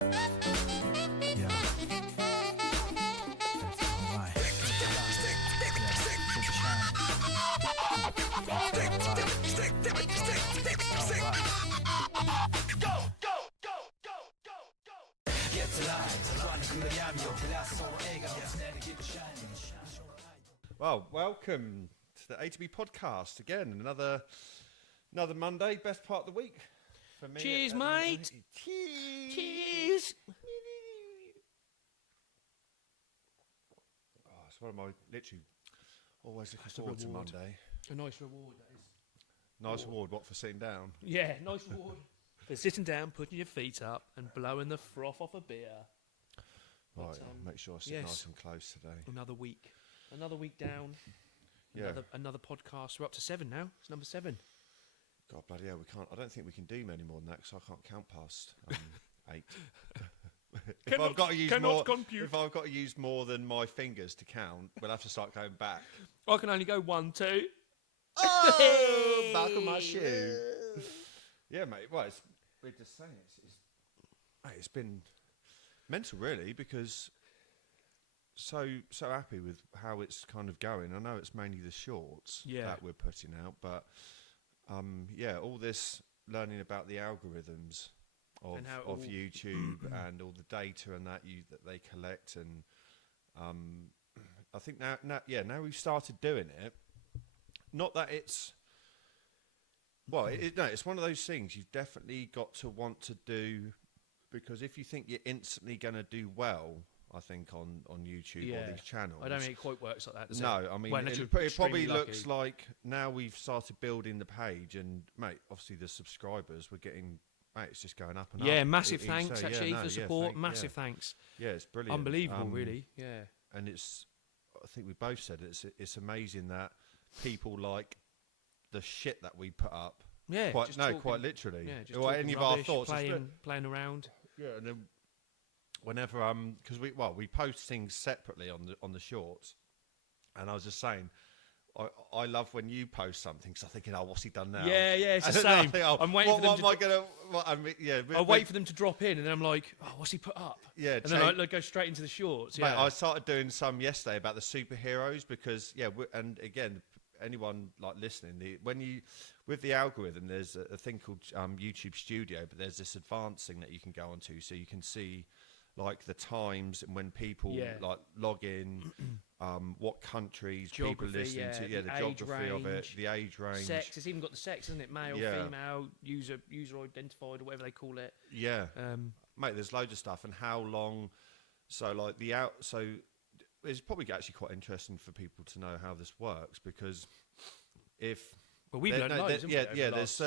Well, welcome to the A to B podcast again. Another Monday, best part of the week for me. Cheers, mate. Cheers. Oh, it's one of my literally always looking forward to Monday. A nice reward, that is. Nice reward, what, for sitting down? Yeah, nice reward. For sitting down, putting your feet up, and blowing the froth off a beer. Right, I'll make sure I sit nice and close today. Another week down. Yeah. Another podcast. We're up to 7 now. It's number 7. God bloody hell, we can't. I don't think we can do many more than that because I can't count past 8. If I've got to use more than my fingers to count, we'll have to start going back. I can only go 1, 2. Oh, back on my shoe. Yeah, mate. Well, we're just saying it's been mental, really, because so happy with how it's kind of going. I know it's mainly the shorts that we're putting out, but all this learning about the algorithms of YouTube and all the data and that they collect, and I think now we've started doing it. Not that it's it's one of those things you've definitely got to want to do, because if you think you're instantly going to do well, I think on YouTube or these channels, I don't think it quite works like that, does it? No, I mean, it probably looks like now we've started building the page, and mate, obviously the subscribers we're getting, mate, it's just going up and up. Yeah, massive thanks for the support. Massive thanks. Yeah, it's brilliant. Unbelievable, really. Yeah. And I think we both said it's amazing that people like the shit that we put up. Yeah, quite literally. Yeah, just or any rubbish, of our thoughts, playing around. Yeah, and then whenever because we post things separately on the shorts, and I was just saying, I love when you post something, because I'm thinking, oh, what's he done now? Yeah, it's the same. I'm waiting for them I'll wait for them to drop in, and then I'm like, oh, what's he put up? Yeah, and then I go straight into the shorts. Mate, I started doing some yesterday about the superheroes, because and again, anyone like listening, with the algorithm, there's a thing called YouTube Studio, but there's this advanced thing that you can go onto, so you can see like the times and when people like log in, what countries people listen to, the geography of it, the age range, sex. It's even got the sex, isn't it? Male, female, user identified, or whatever they call it. Yeah, mate, there's loads of stuff, and how long. So like it's probably actually quite interesting for people to know how this works, because we've learned loads. There's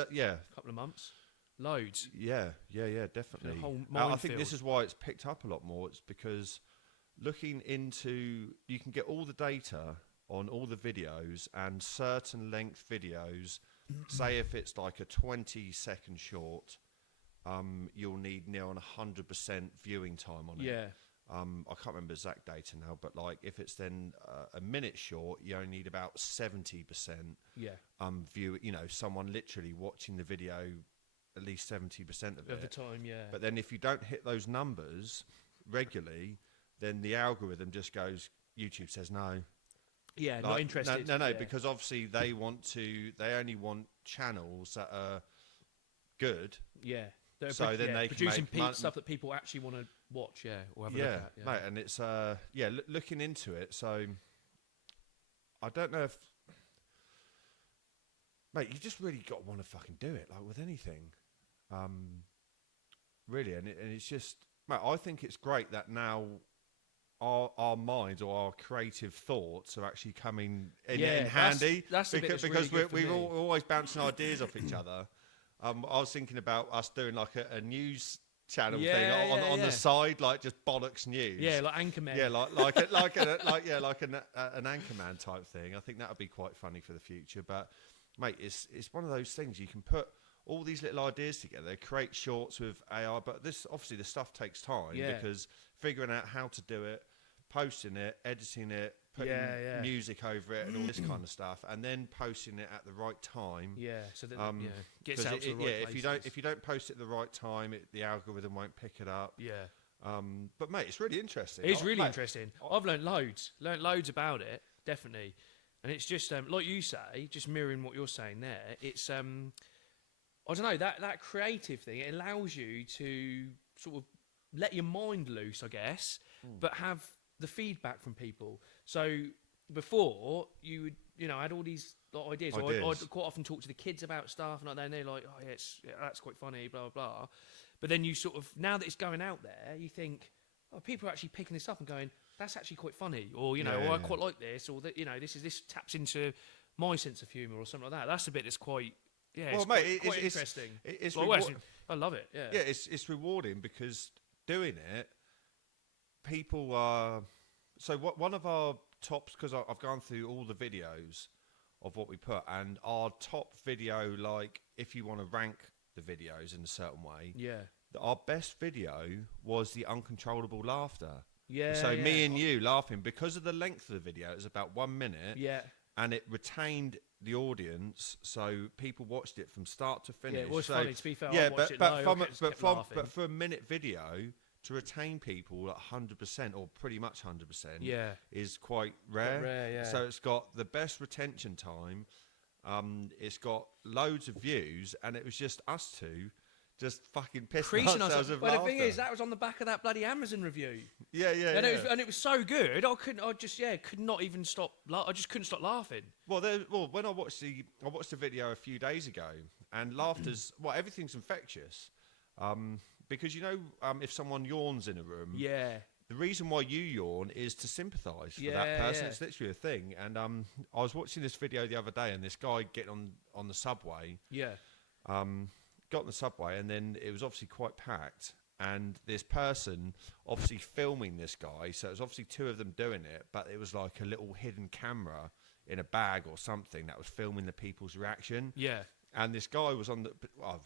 couple of months. Loads. Yeah, definitely. I think this is why it's picked up a lot more. It's because looking into, you can get all the data on all the videos, and certain length videos, say if it's like a 20-second short, you'll need near on 100% viewing time on it. Yeah. I can't remember exact data now, but like if it's then a minute short, you only need about 70%. Yeah. View. Someone literally watching the video at least 70% of the time. Yeah. But then if you don't hit those numbers regularly, then the algorithm just goes. YouTube says no. Yeah, not interested. No, because obviously they only want channels that are good. Yeah. So then they producing can make stuff that people actually want to watch, or have a look at. Yeah, mate, and it's looking into it. So I don't know if, mate, you just really got to want to fucking do it, like with anything, really. And it's just, mate, I think it's great that now our minds or our creative thoughts are actually coming in handy. That's because really we're always bouncing ideas off each other. I was thinking about us doing like a news channel thing on the side, like just bollocks news. Yeah, like Anchorman. Yeah, like an Anchorman type thing. I think that would be quite funny for the future. But mate, it's one of those things you can put all these little ideas together, create shorts with AI. But this stuff takes time because figuring out how to do it, posting it, editing it, putting music over it and all this kind of stuff, and then posting it at the right time. Yeah, so that gets out to the right places. If you don't post it at the right time, the algorithm won't pick it up. Yeah. But mate, it's really interesting. It's really interesting. I've learnt loads about it, definitely. And it's just like you say, just mirroring what you're saying there. It's I don't know, that creative thing. It allows you to sort of let your mind loose, I guess, but have the feedback from people. So before you would, had all these ideas. I'd quite often talk to the kids about stuff, and they're like, "Oh yeah, that's quite funny," blah blah blah. But then you sort of, now that it's going out there, you think, "Oh, people are actually picking this up and going, that's actually quite funny," or I quite like this, or that this taps into my sense of humour or something like that. That's the bit that's quite quite interesting. I love it. Yeah, yeah, it's rewarding because doing it, people are. So one of our tops, because I've gone through all the videos of what we put, and our top video, like if you want to rank the videos in a certain way, our best video was the uncontrollable laughter. Yeah. So me and you laughing, because of the length of the video, it was about 1 minute. Yeah. And it retained the audience, so people watched it from start to finish. Yeah, it was funny, to be fair. Yeah, but for a minute video, to retain people at 100% or pretty much 100% is quite rare. So it's got the best retention time. It's got loads of views, and it was just us two just fucking pissing ourselves with laughter. Well, the thing is, that was on the back of that bloody Amazon review. Yeah. And it was so good, I couldn't stop laughing. Well, when I watched the video a few days ago, and laughter's everything's infectious. Because if someone yawns in a room, the reason why you yawn is to sympathise for that person. It's literally a thing. And I was watching this video the other day, and this guy getting on the subway. Got on the subway, and then it was obviously quite packed. And this person obviously filming this guy, so it was obviously two of them doing it, but it was like a little hidden camera in a bag or something that was filming the people's reaction. Yeah. And this guy was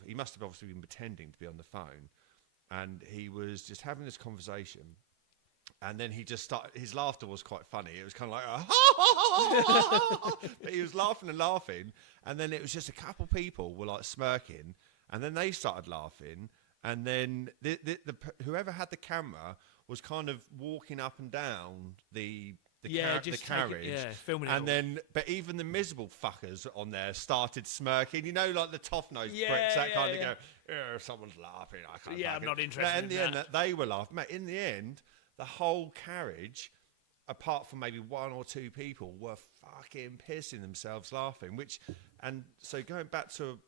he must have obviously been pretending to be on the phone. And he was just having this conversation, and then he just started. His laughter was quite funny. It was kind of like, but he was laughing, and then it was just a couple people were like smirking, and then they started laughing, and then whoever had the camera was kind of walking up and down the carriage, filming it. And then, but even the miserable fuckers on there started smirking. Like the tough-nosed pricks that kind of go, someone's laughing. I can't. I'm not interested. In the end, they were laughing. Mate, in the end, the whole carriage, apart from maybe one or two people, were fucking pissing themselves laughing. And so going back to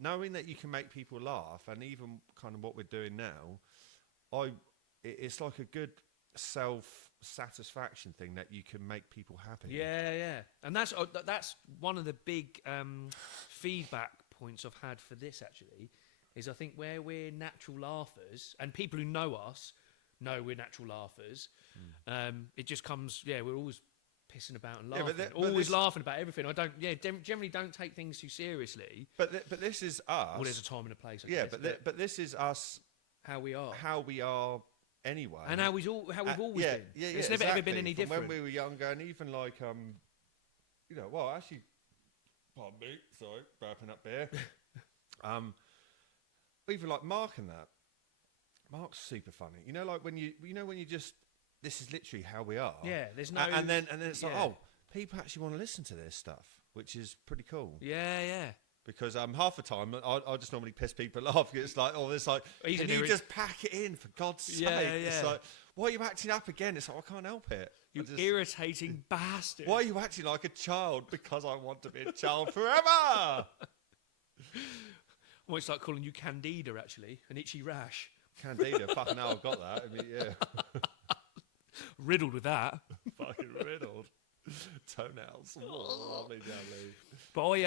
knowing that you can make people laugh, and even kind of what we're doing now, it's like a good self-satisfaction thing that you can make people happy. And that's one of the big feedback points I've had for this, actually, is I think where we're natural laughers, and people who know us know we're natural laughers, it just comes, we're always pissing about and laughing, always laughing about everything. I generally don't take things too seriously. But this is us. Well, there's a time and a place, I guess. But this is us. How we are. Anyway, and how we've always been. It's never ever been any different. From when we were younger, and even like actually, pardon me, sorry, burping up there. Even like Mark and that. Mark's super funny. Like when you just, this is literally how we are. Yeah, there's no. And then it's like, people actually want to listen to this stuff, which is pretty cool. Yeah. Because half the time I just normally piss people off. It's like, can you just pack it in, for God's sake? It's like, why are you acting up again? It's like, I can't help it. You irritating bastard. Why are you acting like a child? Because I want to be a child forever. Well, it's like calling you Candida, actually, an itchy rash. Candida, fucking hell, I've got that. I mean, yeah. Riddled with that. Fucking riddled. Toenails. Lovely. But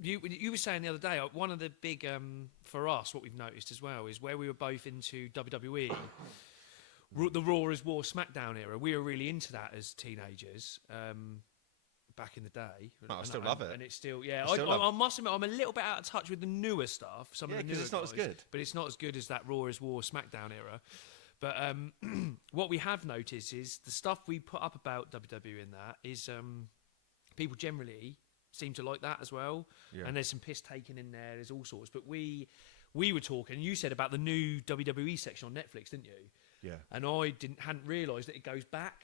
You were saying the other day, one of the big, for us, what we've noticed as well, is where we were both into WWE, the Raw is War SmackDown era. We were really into that as teenagers back in the day. I still love it. And it's still, I must admit, I'm a little bit out of touch with the newer stuff. Some of the newer because it's not as good. But it's not as good as that Raw is War SmackDown era. But what we have noticed is the stuff we put up about WWE in that is people generally seem to like that as well. Yeah. And there's some piss taken in there. There's all sorts. But we were talking. You said about the new WWE section on Netflix, didn't you? Yeah. And I hadn't realised that it goes back.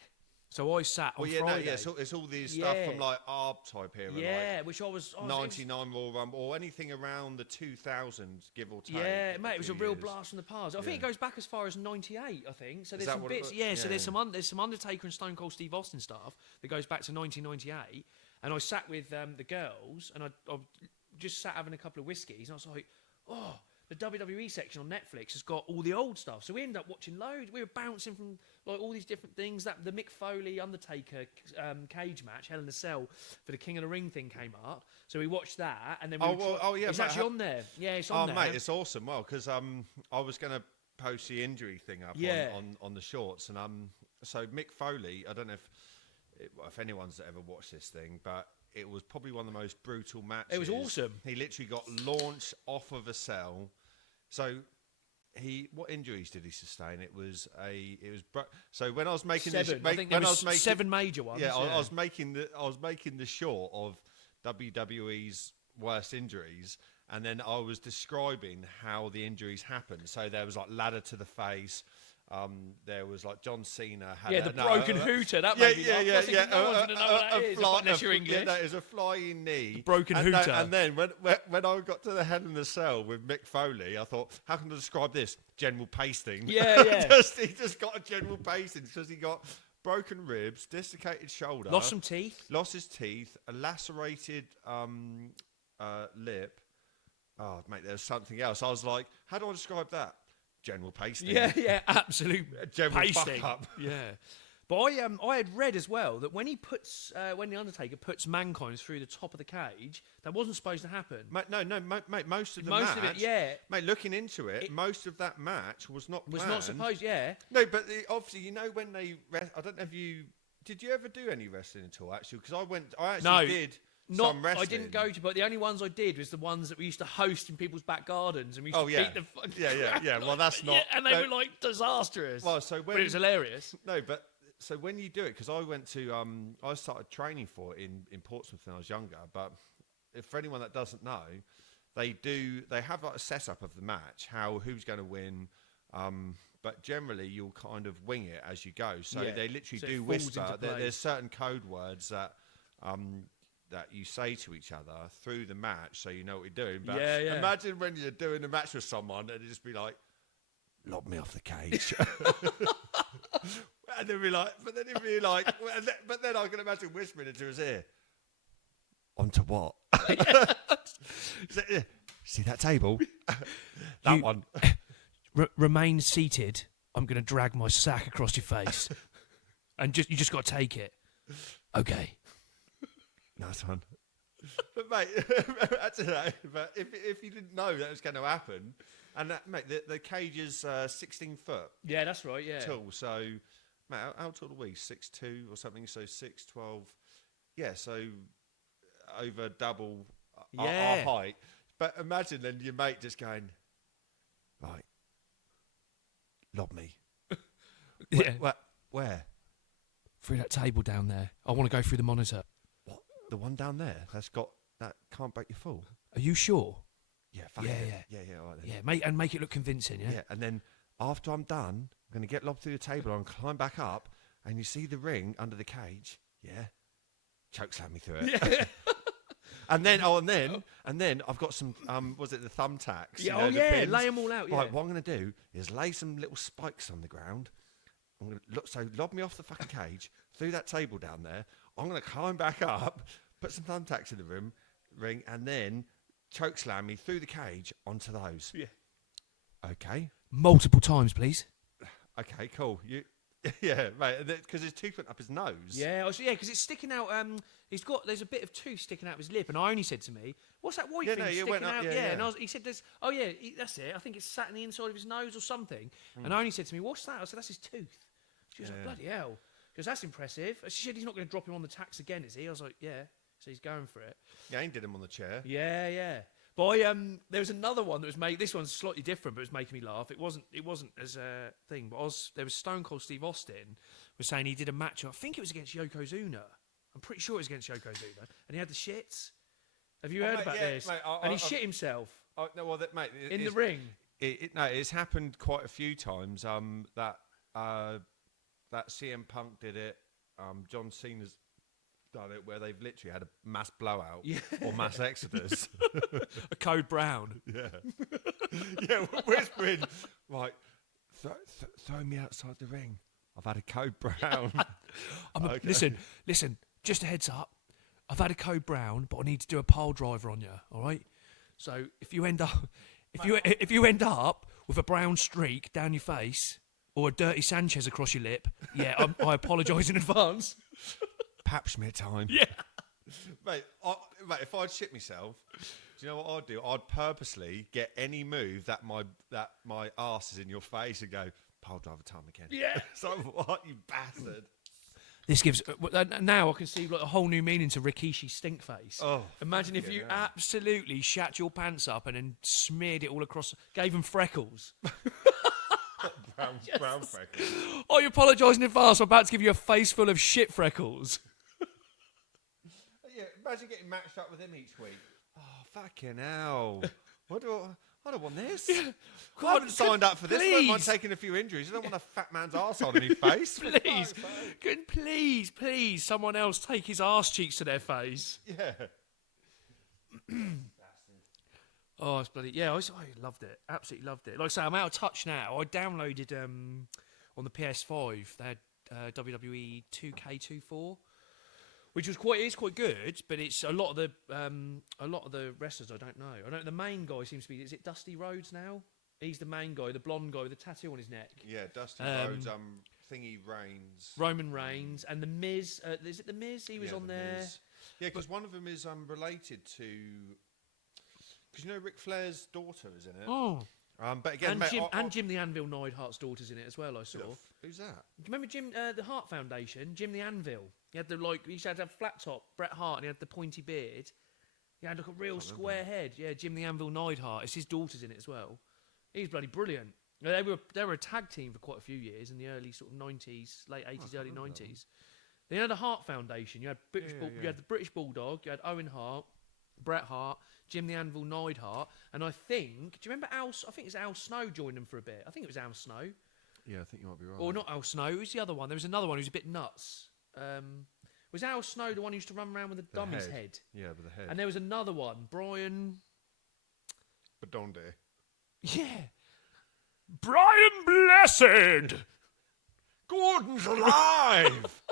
So I sat on Friday. It's all these stuff from like ARB type era. Yeah, like which I was 99 Royal Rumble or anything around the 2000s, give or take. Yeah, mate, it was a real years. blast from the past. I think it goes back as far as '98. I think so. There's that some what it bits. was? Yeah, so there's some Undertaker and Stone Cold Steve Austin stuff that goes back to 1998. And I sat with the girls, and I just sat having a couple of whiskeys, and I was like, oh. The WWE section on Netflix has got all the old stuff, so we ended up watching loads. We were bouncing from like all these different things. That the Mick Foley Undertaker cage match, Hell in a Cell for the King of the Ring thing came up, so we watched that, and then it's actually on there. Yeah, it's on there. Oh, mate, it's awesome. Well, because I was going to post the injury thing up on the shorts, and so Mick Foley. I don't know if anyone's ever watched this thing, but it was probably one of the most brutal matches. It was awesome. He literally got launched off of a cell. So what injuries did he sustain? So when I was making seven major ones. Yeah, I was making the short of WWE's worst injuries, and then I was describing how the injuries happened. So there was like ladder to the face. There was like John Cena had the broken hooter. That made me laugh. No one's gonna know what that is unless you're English. Yeah, that is a flying knee. The broken hooter. And then when I got to the Hell in the Cell with Mick Foley, I thought, how can I describe this? General pasting. Yeah. He just got a general pasting because he got broken ribs, dislocated shoulder, lost some teeth, lost his teeth, a lacerated lip. Oh, mate, there's something else. I was like, how do I describe that? General pasting. Yeah, absolute general pasting. fuck up. Yeah, but I had read as well that when the Undertaker puts Mankind through the top of the cage, that wasn't supposed to happen. Mate, mate, most of it, yeah. Mate, looking into it, most of that match was not planned. Was not supposed, yeah. No, but obviously, you know when they, I don't know if did you ever do any wrestling at all? Actually, because I actually did. I didn't go to, but the only ones I did was the ones that we used to host in people's back gardens, and we used to beat the fucking yeah. Well, that's not, and they were like disastrous. Well, but it was hilarious. No, but so when you do it, because I went to, I started training for it in Portsmouth when I was younger. But for anyone that doesn't know, they have like a setup of the match, who's going to win. But generally, you'll kind of wing it as you go. So they literally do whisper. There's certain code words that you say to each other through the match, so you know what you're doing. But imagine when you're doing a match with someone and it just be like, lob me off the cage. And then be like, but then I can imagine whispering into his ear, onto what? See that table? That one. Remain seated. I'm going to drag my sack across your face. And you just got to take it. Okay. Nice one. But mate, but if you didn't know that was going to happen, and mate, the cage is 16 foot. Yeah, that's right. Yeah. Tall. So, mate, how tall are we? 6'2" or something. So 6'12". Yeah. So over double our height. But imagine then your mate just going, right, lob me. Where? Through that table down there. I want to go through the monitor. The one down there that can't break your fall. Are you sure? Yeah, yeah. All right then. Yeah, make it look convincing. Yeah. Yeah, and then after I'm done, I'm going to get lobbed through the table and climb back up, and you see the ring under the cage. Yeah, chokeslam me through it. Yeah. and then I've got some was it the thumbtacks? Yeah, lay them all out. Right, what I'm going to do is lay some little spikes on the ground. I'm going to lob me off the fucking cage through that table down there. I'm going to climb back up, put some thumbtacks in the ring, and then chokeslam me through the cage onto those. Yeah. Okay. Multiple times, please. Okay, cool. Yeah, mate, because his tooth went up his nose. Yeah, because it's sticking out. There's a bit of tooth sticking out of his lip, and Arnie said to me, "What's that white thing sticking out?" And he said, "There's." Oh yeah, that's it. I think it's sat in the inside of his nose or something. And Arnie said to me, "What's that?" I said, "That's his tooth." She was like, "Bloody hell." Because that's impressive. She said he's not going to drop him on the tax again, is he? I was like, yeah. So he's going for it. Yeah, he did him on the chair. Yeah. But there was another one that was made. This one's slightly different, but it was making me laugh. It wasn't as a thing. But there was Stone Cold Steve Austin was saying he did a match. I think it was against Yokozuna. I'm pretty sure it was against Yokozuna, and he had the shits. Have you heard about this? Mate, and he shit himself no, well, mate, in the ring. No, it's happened quite a few times. That CM Punk did it. John Cena's done it, where they've literally had a mass blowout or mass exodus. A Code Brown. Yeah, yeah, whispering like, throw me outside the ring. I've had a Code Brown. Listen. Just a heads up. I've had a Code Brown, but I need to do a pile driver on you. All right. So if you end up with a brown streak down your face or a dirty Sanchez across your lip, I apologise in advance. Pap Schmidt time. Yeah. Mate, if I'd shit myself, do you know what I'd do? I'd purposely get any move that my arse is in your face and go, pile driver time again. Yeah. So what, you bastard? This gives now I can see like a whole new meaning to Rikishi's stink face. Oh, imagine if you absolutely shat your pants up and then smeared it all across, gave him freckles. brown freckles. Oh, you apologise in advance. I'm about to give you a face full of shit freckles. Yeah, imagine getting matched up with him each week. Oh, fucking hell. I don't want this. Yeah. I haven't signed up for this. I don't mind taking a few injuries. I don't want a fat man's arsehole in my face. Please, someone else take his arse cheeks to their face. Yeah. Oh, it's bloody... Yeah, I loved it. Absolutely loved it. Like I say, I'm out of touch now. I downloaded on the PS5, they had WWE 2K24, which is quite good, but it's a lot of the wrestlers I don't know. I know the main guy seems to be... Is it Dusty Rhodes now? He's the main guy, the blonde guy with the tattoo on his neck. Yeah, Dusty Rhodes, Thingy Reigns. Roman Reigns, and The Miz. Is it The Miz? He was on there. Miz. Yeah, because one of them is related to... Because you know Ric Flair's daughter is in it. Oh. But again, Jim the Anvil Neidhart's daughter's in it as well, I saw. Who's that? Do you remember Jim, the Hart Foundation? Jim the Anvil. He had he used to have flat top, Bret Hart, and he had the pointy beard. He had like a real square head. Yeah, Jim the Anvil Neidhart. It's his daughter's in it as well. He's bloody brilliant. They were a tag team for quite a few years in the early sort of 90s, late 80s, early 90s. Then you had the Hart Foundation. You had you had the British Bulldog. You had Owen Hart, Bret Hart, Jim the Anvil Neidhart, and I think... Do you remember Al... I think it's Al Snow joined them for a bit. I think it was Al Snow. Yeah, I think you might be right. Or not Al Snow. Who's the other one? There was another one who was a bit nuts. Was Al Snow the one who used to run around with a dummy's head? Yeah, with the head. And there was another one, Brian... Badonde. Yeah. Brian Blessed! Gordon's alive!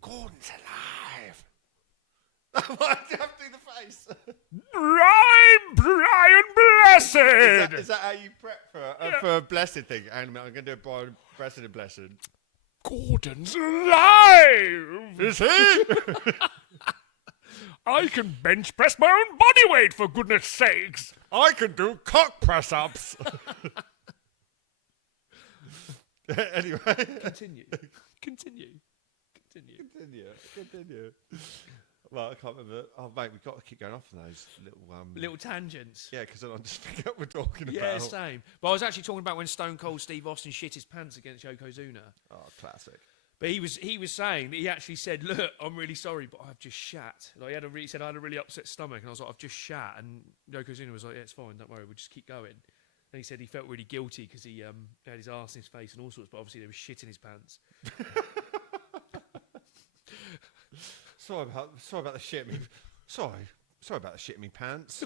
Gordon's alive! Why do you have to do the face? Brian Blessed! Is that how you prep for a blessed thing? I'm going to do a Brian Blessed and Blessed. Gordon's alive! Is he? I can bench press my own body weight, for goodness sakes! I can do cock press-ups! Anyway. Continue. Well, I can't remember. Oh, mate, we've got to keep going off on those little tangents. Yeah, because I just forget what we're talking about. Yeah, same. But I was actually talking about when Stone Cold Steve Austin shit his pants against Yokozuna. Oh, classic. But he was saying that he actually said, "Look, I'm really sorry, but I've just shat." Like he said I had a really upset stomach, and I was like, "I've just shat," and Yokozuna was like, "Yeah, it's fine, don't worry, we'll just keep going." And he said he felt really guilty because he had his arse in his face and all sorts, but obviously there was shit in his pants. Sorry about the shit. Sorry about the shit in me pants.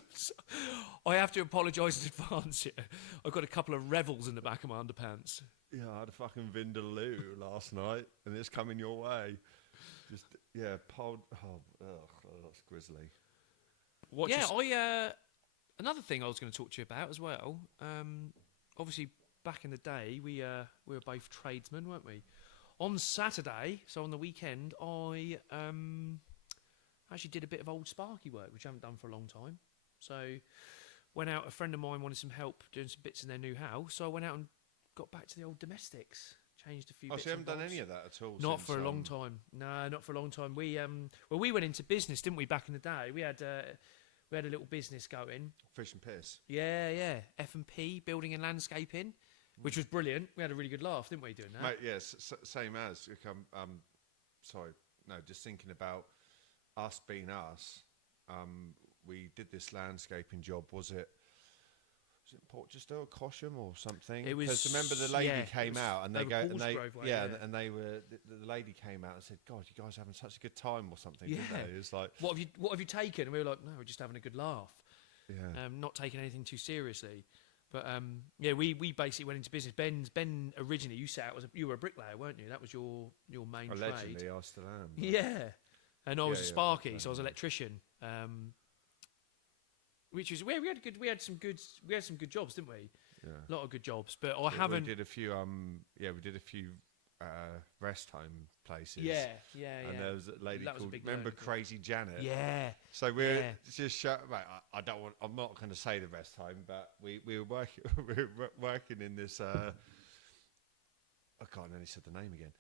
I have to apologise in advance here. I've got a couple of revels in the back of my underpants. Yeah, I had a fucking vindaloo last night, and it's coming your way. Just that's grisly. Another thing I was going to talk to you about as well. Obviously, back in the day, we were both tradesmen, weren't we? On Saturday, so on the weekend, I actually did a bit of old Sparky work, which I haven't done for a long time. So went out, a friend of mine wanted some help doing some bits in their new house, so I went out and got back to the old domestics, changed a few bits. So you haven't done any of that at all? Not for a long time. No, not for a long time. We went into business, didn't we, back in the day? we had a little business going. Fish and piss. Yeah. F&P, building and landscaping, which was brilliant. We had a really good laugh, didn't we, doing that? Mate, yes, same as. Sorry, no, just thinking about us being us. We did this landscaping job. Was it Portchester or Cosham or something? It was. Because remember the lady came out and they over go and they Paulsgrove way, and they were the lady came out and said, "God, you guys are having such a good time" or something. Didn't they? It was like, what have you taken? And we were like, no, we're just having a good laugh. yeah, Not taking anything too seriously. But yeah, we basically went into business. Ben originally, you were a bricklayer, weren't you? That was your main allegedly trade. I still am. But Yeah, and I was a yeah, sparky, so I was an electrician. Which was where we had some good jobs, didn't we? Yeah. A lot of good jobs, but I haven't. We did a few rest home places. Yeah. And there was a lady That was a called, big remember learning curve. Crazy Janet? Yeah. So we're Yeah. just mate, I'm not going to say the rest home, but we were working working in this. I can't only said the name again.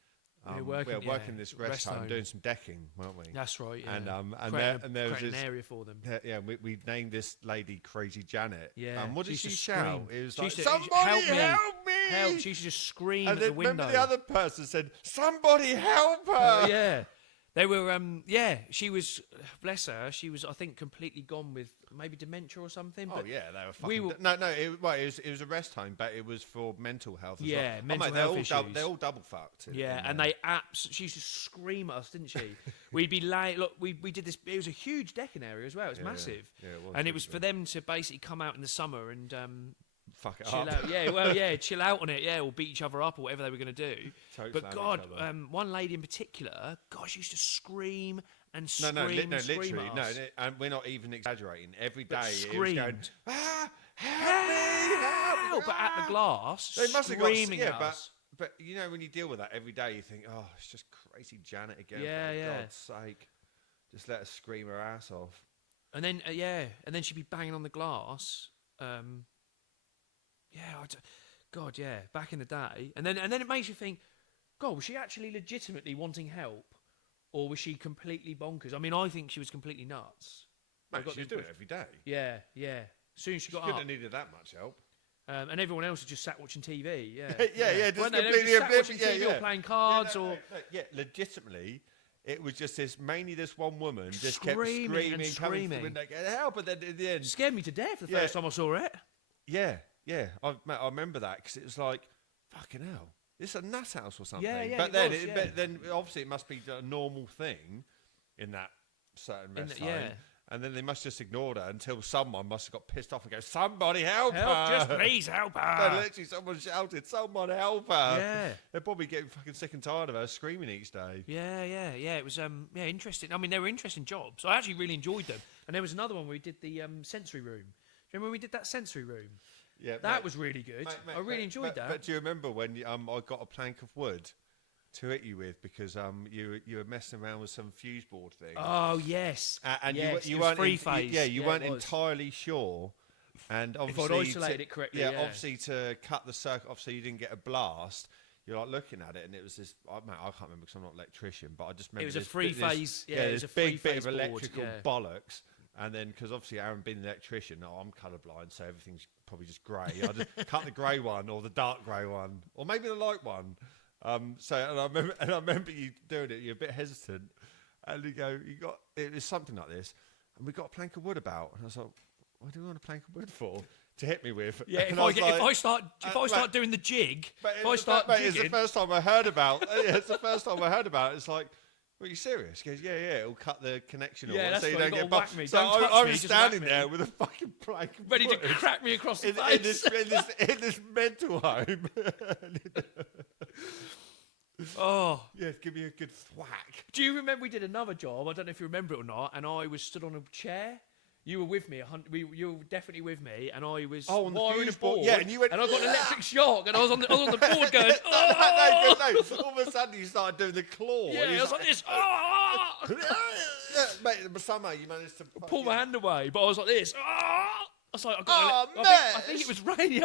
We were working in this rest home, doing some decking, weren't we? That's right. Yeah. And there was an this area for them. Yeah, we named this lady Crazy Janet. Yeah. What did She she used to shout? scream. It was She like, used to- somebody help me! Help! She used to just scream And at then the window. remember the other person said, somebody help her! Yeah. They were, she was, bless her, she was, I think, completely gone with maybe dementia or something. Oh, But yeah, they were fucking... it was a rest home, but it was for mental health as well. Yeah, mental mate, health issues. They're all double fucked. Yeah, and she used to scream at us, didn't she? We'd be late. Look, we did this. It was a huge decking area as well. It was massive. Yeah, it was. And it was for them to basically come out in the summer and fuck it chill up. out. Yeah, well, yeah, chill out on it. Yeah, or beat each other up or whatever they were going to do. Totally But slam God, each other. one lady in particular, God, she used to scream and scream No, and scream literally, at us. and we're not even exaggerating. Every day But it was screamed. going, help me, help! But at the glass, They must have got, screaming at but us. but you know when you deal with that every day, you think, oh, it's just Crazy Janet again. Yeah, for yeah. God's sake, just let her scream her ass off. And then, and then she'd be banging on the glass. God, yeah, back in the day. And then it makes you think, God, was she actually legitimately wanting help? Or was she completely bonkers? I mean, I think she was completely nuts. Mate, she was doing it every day. Yeah. As soon as she got couldn't up. have needed that much help. And everyone else was just sat watching TV. Yeah. Just Weren't they? They were completely just sat watching oblivious. TV or playing cards legitimately. It was just mainly this one woman just Screaming kept and screaming, coming through the window, getting help, and then at the end, It scared me to death the first time I saw it. yeah, I remember that because it was like, fucking hell, this is a nut house or something. Yeah, but it then, was. then obviously it must be a normal thing in that certain rest home. Yeah. And then they must just ignore her until someone must have got pissed off and go, somebody help her. Just please help No, her. literally, someone shouted, someone help her. Yeah. They're probably getting fucking sick and tired of her screaming each day. Yeah. It was interesting. I mean, they were interesting jobs. I actually really enjoyed them. And there was another one where we did the sensory room. Do you remember when we did that sensory room? Yeah, That was really good. I really enjoyed that. But do you remember when I got a plank of wood to hit you with because you were messing around with some fuse board thing? Oh yes, and yes, you it was weren't free phase. you weren't it was. entirely sure. And obviously, I'd isolated it correctly, yeah. obviously to cut the circuit, obviously you didn't get a blast. You're like looking at it, and it was this. I can't remember because I'm not an electrician, but I just remember It was a free phase. Yeah, it was this a free big bit phase of board, electrical yeah. bollocks. And then, because obviously Aaron being an electrician, I'm colourblind, so everything's probably just grey. I just cut the grey one or the dark grey one, or maybe the light one. And I remember you doing it. You're a bit hesitant, and it was something like this, and we got a plank of wood about, and I was like, what do we want a plank of wood for? To hit me with? Yeah, And if I start doing the jig, it's the first time I heard about. It's the first time I heard about it. It's like, are you serious? He goes, yeah, it'll cut the connection. Yeah, that's so you right, don't you get gotta whack me. So Don't touch I me, was just standing whack me. there with a fucking plank of ready to wood crack me across the in face. this mental home. Oh, Yeah, give me a good thwack. do you remember we did another job? I don't know if you remember it or not. And I was stood on a chair. You were with me. You were definitely with me, and I was On the wiring fuse a board. board. Yeah, and you went. and I got an electric shock, and I was on the board going. No, Oh! no. All of a sudden, you started doing the claw. Yeah, and I you was like this. Oh! mate, but somehow you managed to Pull my hand away, but I was like this. Oh! I was like, I think it was raining.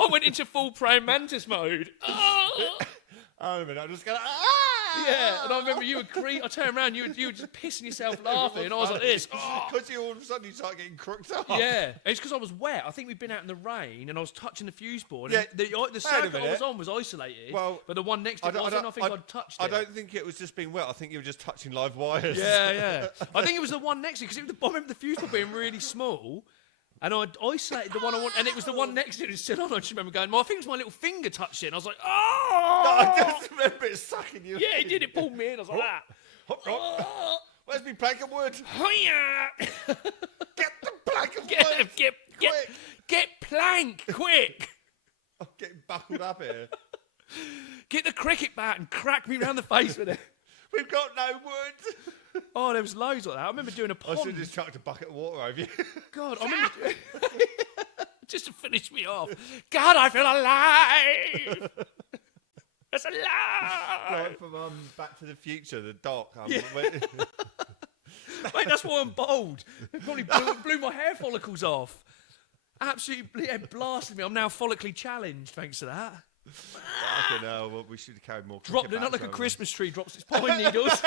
I went into full praying mantis mode. Oh! Hold a minute, I'm just going. Yeah, and I remember you were I turned around, you were just pissing yourself laughing, and I was like this. Because you all of a sudden you start getting crooked up. Yeah, and it's because I was wet. I think we'd been out in the rain, and I was touching the fuse board. Yeah, And the circuit I was on was isolated, but the one next to it wasn't. I think I'd touched it. I don't think it was just being wet. I think you were just touching live wires. Yeah. I think it was the one next to it, because I remember the fuse board being really small. And I'd isolated the one I want, and it was the one next to it. It was still on. I just remember going, I think it was my little finger touched it. And I was like, oh! I just remember it sucking you. Yeah, it did. It pulled me in. I was like, oh. Where's my plank of wood? Hiya! Get the plank of wood! Get plank, quick! I'm getting buckled up here. Get the cricket bat and crack me round the face with it. We've got no wood. Oh, there was loads like that. I remember doing a pond. I should have just chucked a bucket of water over you. God, I remember... just to finish me off. God, I feel alive! It's alive! Like from Back to the Future, the doc. Mate, that's why I'm bald. It probably blew my hair follicles off. Absolutely blasted me. I'm now follically challenged thanks to that. Fucking hell, well, we should have carried more. Dropped it, not like a Christmas tree drops its pine needles.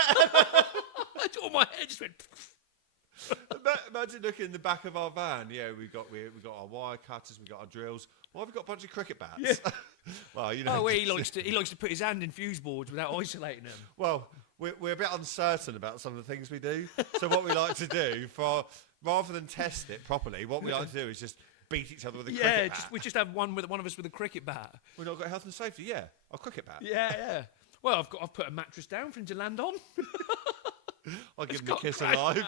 All my hair just went. Imagine looking in the back of our van. Yeah, we got our wire cutters, we got our drills. Why have we got a bunch of cricket bats? Yeah. Well, you know. Oh, he likes to put his hand in fuse boards without isolating them. Well, we're a bit uncertain about some of the things we do. So what we like to do, rather than test it properly, what we like to do is just beat each other with a cricket bat. We just have one of us with a cricket bat. We've not got health and safety, yeah. A cricket bat. Yeah. Well, I've put a mattress down for him to land on. I'll give him a kiss alive.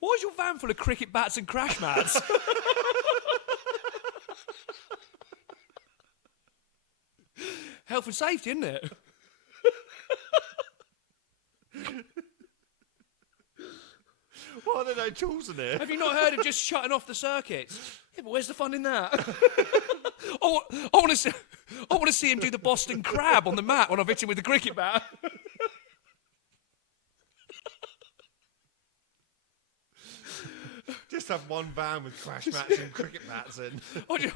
Why is your van full of cricket bats and crash mats? Health and safety, isn't it? Why are there no tools in there? Have you not heard of just shutting off the circuits? Yeah, but where's the fun in that? I want to see him do the Boston Crab on the mat when I've hit him with the cricket bat. Just have one van with crash mats and cricket bats in. I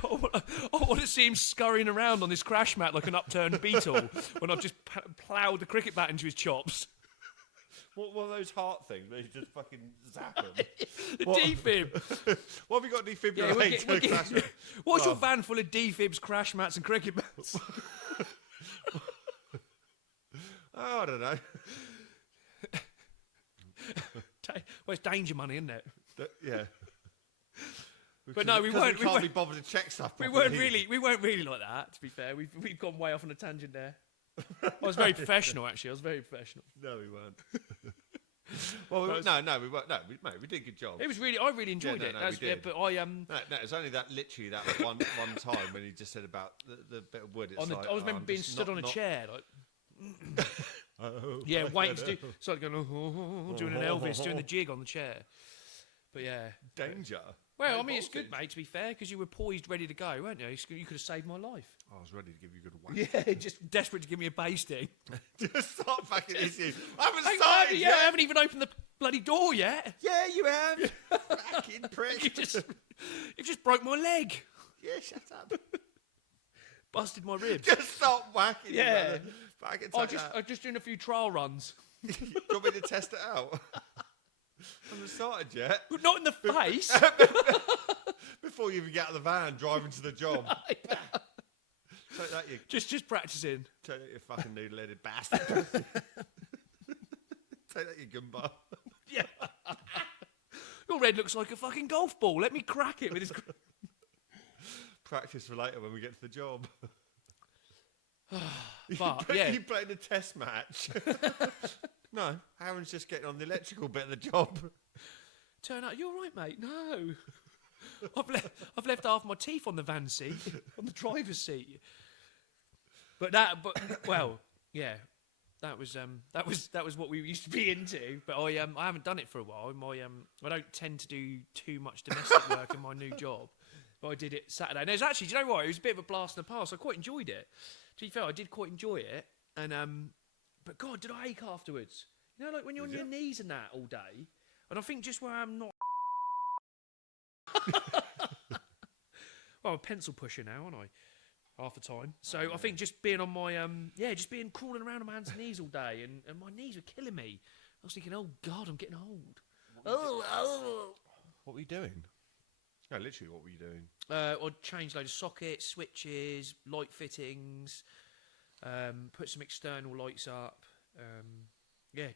want to see him scurrying around on this crash mat like an upturned beetle when I've just ploughed the cricket bat into his chops. What are those heart things where you just fucking zap them? The defib. What have you got defibrillator? What's your van full of defibs, crash mats and cricket bats? Oh, I don't know. Well, it's danger money, isn't it? Yeah. But no, we weren't. We can't be bothered to check stuff. We weren't really like that. To be fair, we've gone way off on a tangent there. I was very professional, actually. I was very professional. No, we weren't. Well, we weren't. No, mate, we did a good job. It was really, I really enjoyed it. We did. Yeah, but I No, it's only that one time when he just said about the bit of wood. It's I was remember being stood on a chair, like. Yeah, waiting to do. So going, doing an Elvis, doing the jig on the chair. But yeah, danger. Well, I mean, it's good, mate. To be fair, because you were poised, ready to go, weren't you? You could have saved my life. I was ready to give you a good whack. Yeah, just desperate to give me a basting. Just start fucking issue. I haven't started started yet. I haven't even opened the bloody door yet. Yeah, you have. Fucking prick. You've just broke my leg. Yeah, shut up. Busted my ribs. Just stop whacking. Yeah. I'm just doing a few trial runs. Do you want me to test it out? I haven't started yet. But not in the face. Before you even get out of the van, driving to the job. Take that, you. Just practicing. Take that, you fucking noodle-headed bastard. Take that, you gumbar. Yeah. Your red looks like a fucking golf ball. Let me crack it with his. Practice for later when we get to the job. But you playing a test match. No, Aaron's just getting on the electrical bit of the job. Turn out, you all right, mate? No. I've left half my teeth on the van seat, on the driver's seat. But yeah, that was what we used to be into. But I haven't done it for a while. I don't tend to do too much domestic work in my new job. But I did it Saturday. And it was actually, do you know what? It was a bit of a blast in the past. I quite enjoyed it. To be fair, I did quite enjoy it. And but God, did I ache afterwards? You know, like when you're on your knees and that all day. And I think just where I'm not. Well, I'm a pencil pusher now, aren't I? half the time. So I think just being on my just being crawling around on my hands and knees all day, and my knees were killing me. I was thinking, oh God, I'm getting old. What were you doing? No, literally, what were you doing? I'd change loads of sockets, switches, light fittings, put some external lights up.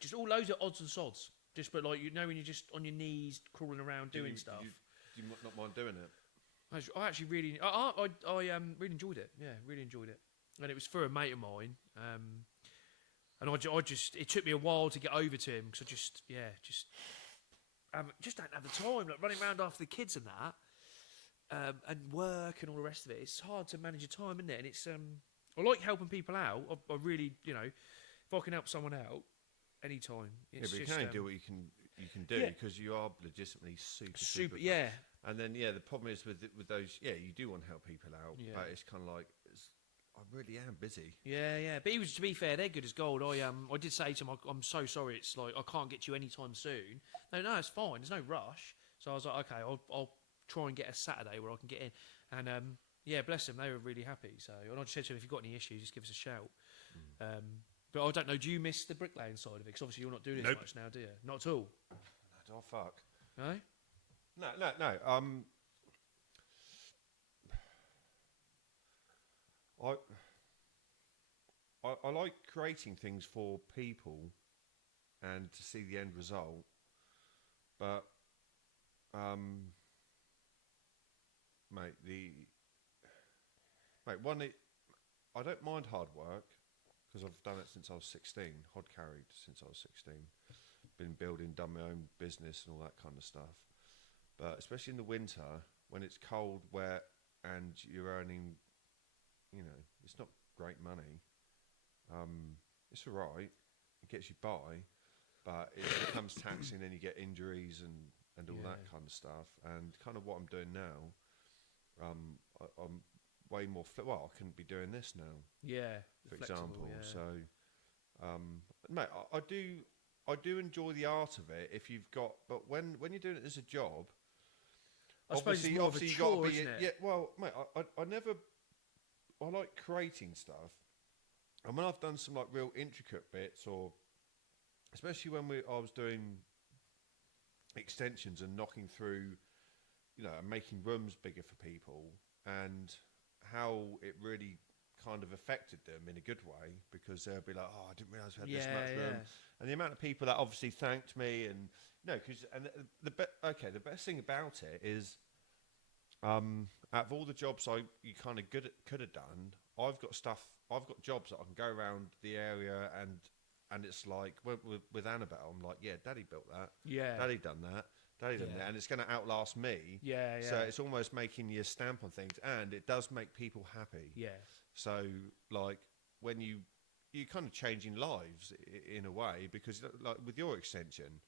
Just all loads of odds and sods. Just but like when you're just on your knees crawling around doing stuff. Do you not mind doing it? I actually really, I really enjoyed it. Yeah, really enjoyed it. And it was for a mate of mine. And I just, it took me a while to get over to him because I just don't have the time. Like running around after the kids and that, and work and all the rest of it. It's hard to manage your time, isn't it? And it's, I like helping people out. I really, if I can help someone out, anytime. It's but you just, can only do what you can do because you are legitimately super. Yeah. And then the problem is with those. Yeah, you do want to help people out, but it's kind of like I really am busy. Yeah. But he was, to be fair, they're good as gold. I did say to him, I'm so sorry. It's like I can't get to you anytime soon. No, it's fine. There's no rush. So I was like, okay, I'll try and get a Saturday where I can get in. And bless them, they were really happy. So and I just said to him, if you've got any issues, just give us a shout. But I don't know. Do you miss the bricklaying side of it? Because obviously you're not doing it as much now, do you? Not at all. Oh fuck. No. No. I like creating things for people and to see the end result, but I don't mind hard work because I've done it since I was 16. Hod carried since I was 16. Been building, done my own business and all that kind of stuff. But especially in the winter when it's cold, wet, and you're earning, it's not great money. It's all right. It gets you by, but it becomes taxing and you get injuries and all that kind of stuff. And kind of what I'm doing now, I'm way more... I couldn't be doing this now. Yeah, for example. Yeah. So, mate, I do enjoy the art of it if you've got... But when you're doing it as a job... I suppose it's more of a chore, isn't it? Yeah, well, mate, I like creating stuff. And when I've done some like real intricate bits, or especially when I was doing extensions and knocking through, and making rooms bigger for people, and how it really kind of affected them in a good way, because they'll be like, "Oh, I didn't realise we had this much room," and the amount of people that obviously thanked me, and the best thing about it is, out of all the jobs you kind of could have done, I've got jobs that I can go around the area and it's like with Annabelle, I'm like, yeah, Daddy built that, Daddy done that, Daddy done that, and it's going to outlast me. So it's almost making you stamp on things, and it does make people happy. So like when you kind of changing lives in a way, because like with your extension,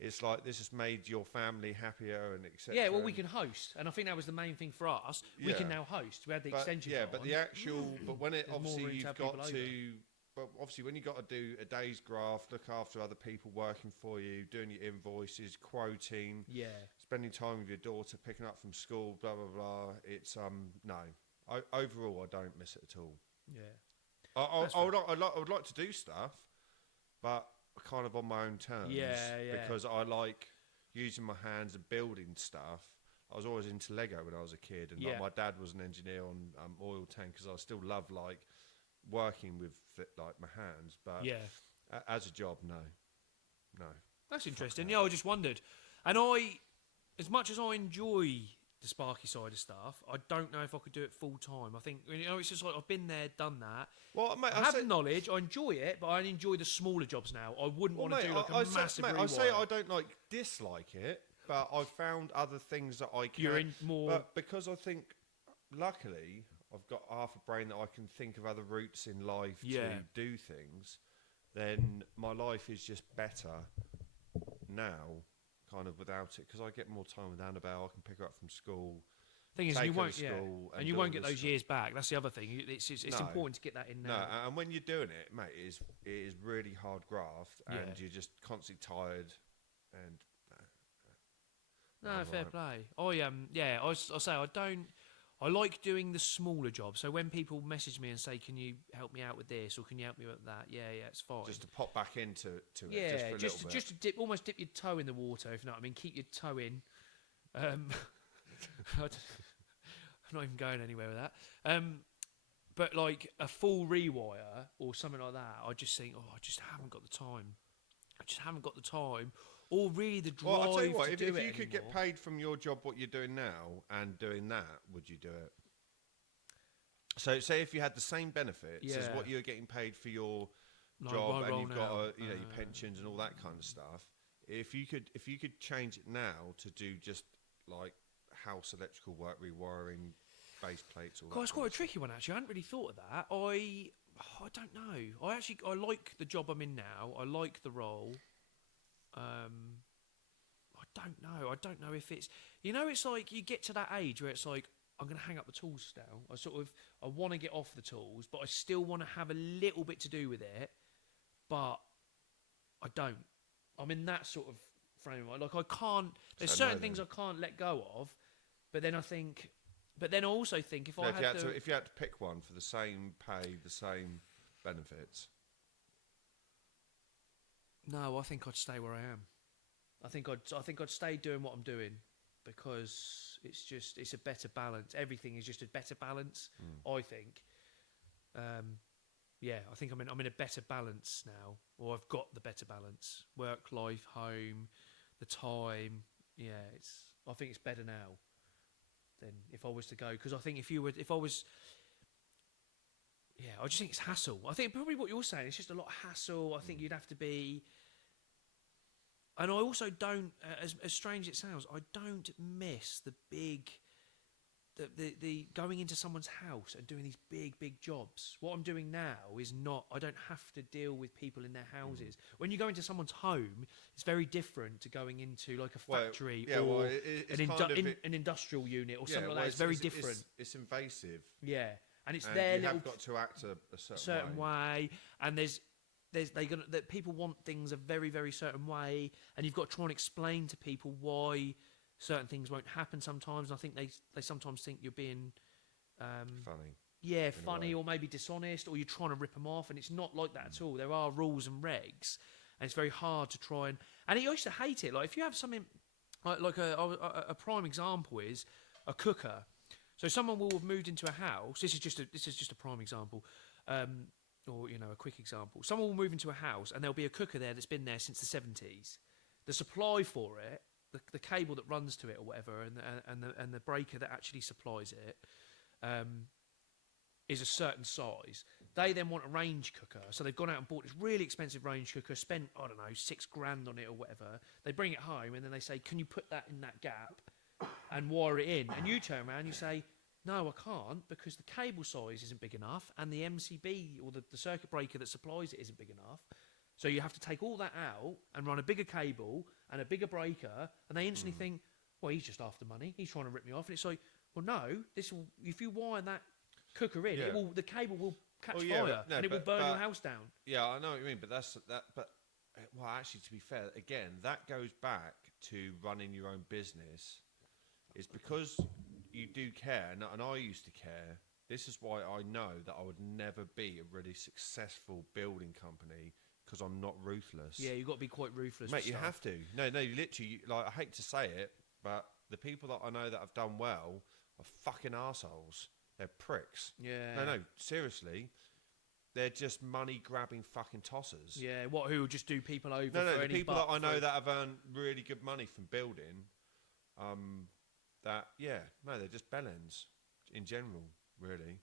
it's like this has made your family happier and etc. Yeah, well, we can host, and I think that was the main thing for us. We can now host. We had the extension. Yeah, but the actual, but when it obviously you've got to, but obviously when you got to do a day's graft, look after other people working for you, doing your invoices, quoting, spending time with your daughter, picking up from school, blah blah blah. It's overall, I don't miss it at all. I would like to do stuff, but kind of on my own terms. Because I like using my hands and building stuff. I was always into Lego when I was a kid, and like, my dad was an engineer on oil tankers. I still love like working with like my hands, but as a job, no. That's interesting. I just wondered, and as much as I enjoy the Sparky side of stuff, I don't know if I could do it full time. I think it's just like I've been there, done that. Well, mate, I have the knowledge. I enjoy it, but I enjoy the smaller jobs now. I wouldn't want to do like a massive rewire. I say I don't dislike it, but I've found other things that I can. You're in more, but because I think, luckily, I've got half a brain that I can think of other routes in life to do things. Then my life is just better now. Kind of without it, because I get more time with Annabelle. I can pick her up from school. Thing is, you won't, and you won't get those years back. That's the other thing. It's important to get that in now. No, and when you're doing it, mate, it is really hard graft, and you're just constantly tired. And no, fair play. I say I don't. I like doing the smaller jobs. So when people message me and say, "Can you help me out with this?" or "Can you help me with that?" Yeah, it's fine. Just to pop back into it, yeah, just for a little bit. just to dip, almost dip your toe in the water, if you know what I mean. Keep your toe in. I'm not even going anywhere with that. But like a full rewire or something like that, I just think, I just haven't got the time. I just haven't got the time, or really the drive Well, I'll tell you what. to If do it you could get anymore. paid from your job, what you're doing now, and doing that, would you do it? So, say if you had the same benefits as Yeah. what you're getting paid for your Like job, my and role you've got now, your pensions and all that kind of stuff. If you could change it now to do just like house electrical work, rewiring, base plates, all that. God, it's quite a tricky one actually. I hadn't really thought of that. I don't know. I like the job I'm in now. I like the role. I don't know. I don't know if it's it's like you get to that age where it's like I'm going to hang up the tools now. I want to get off the tools, but I still want to have a little bit to do with it. But I don't. I'm in that sort of frame. Like I can't. There's So no, certain things I can't let go of. But then I think. But then I also think if No, I if you had to, if you had to pick one for the same pay, the same benefits. no, I think I'd stay where I am. I think I'd stay doing what I'm doing because it's a better balance. Everything is just a better balance. I think. Yeah, I think I'm in a better balance now, or I've got the better balance. Work, life, home, the time. Yeah, I think it's better now than if I was to go. Because I think if I was, yeah, I just think it's hassle. I think probably what you're saying, it's just a lot of hassle. I think you'd have to be. And I also don't, as strange as it sounds, I don't miss the big, the going into someone's house and doing these big jobs. What I'm doing now is not, I don't have to deal with people in their houses. When you go into someone's home, it's very different to going into like a factory or an industrial unit or something like that. It's very different. It's invasive. Yeah, and it's And their you little have got to act a certain way, and that people want things a very certain way, and you've got to try and explain to people why certain things won't happen sometimes. And I think they sometimes think you're being funny. funny or maybe dishonest, or you're trying to rip them off, and it's not like that at all. There are rules and regs, and it's very hard to try and I used to hate it. Like if you have something like a prime example is a cooker. So someone will have moved into a house. This is just a prime example. Or a quick example. Someone will move into a house and there'll be a cooker there that's been there since the 70s. The supply for it, the cable that runs to it or whatever, and the breaker that actually supplies it, is a certain size. They then want a range cooker, so they've gone out and bought this really expensive range cooker, spent I don't know $6,000 on it or whatever. They bring it home and then they say, "Can you put that in that gap and wire it in?" And you turn around and you say, "No, I can't, because the cable size isn't big enough and the MCB or the circuit breaker that supplies it isn't big enough. So you have to take all that out and run a bigger cable and a bigger breaker." And they instantly think, "Well, he's just after money. He's trying to rip me off." And it's like, well, no, if you wire that cooker in, the cable will catch fire and it will burn your house down. Yeah, I know what you mean, but actually, to be fair, again, that goes back to running your own business. It's because you do care, and I used to care. This is why I know that I would never be a really successful building company, because I'm not ruthless. Yeah, you've got to be quite ruthless. Mate, you have to. No, you literally, like, I hate to say it, but the people that I know that have done well are fucking arseholes. They're pricks. Yeah. No, seriously. They're just money-grabbing fucking tossers. Yeah, who will just do people over for the any people buck that I know that have earned really good money from building, they're just bellends in general, really.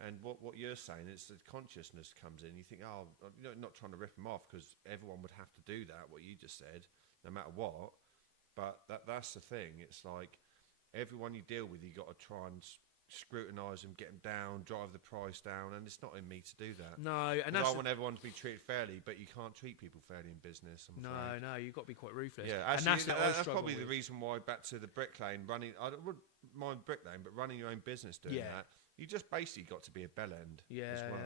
And what you're saying is the consciousness comes in. You think, not trying to rip them off, because everyone would have to do that, what you just said, no matter what. But that's the thing. It's like everyone you deal with, you got to try and scrutinise them, get them down, drive the price down, and it's not in me to do that. No, and I want everyone to be treated fairly, but you can't treat people fairly in business. No, you've got to be quite ruthless. Yeah, actually, and that's probably the reason why, back to the bricklaying, I wouldn't mind bricklaying, but running your own business doing that, you just basically got to be a bellend as well.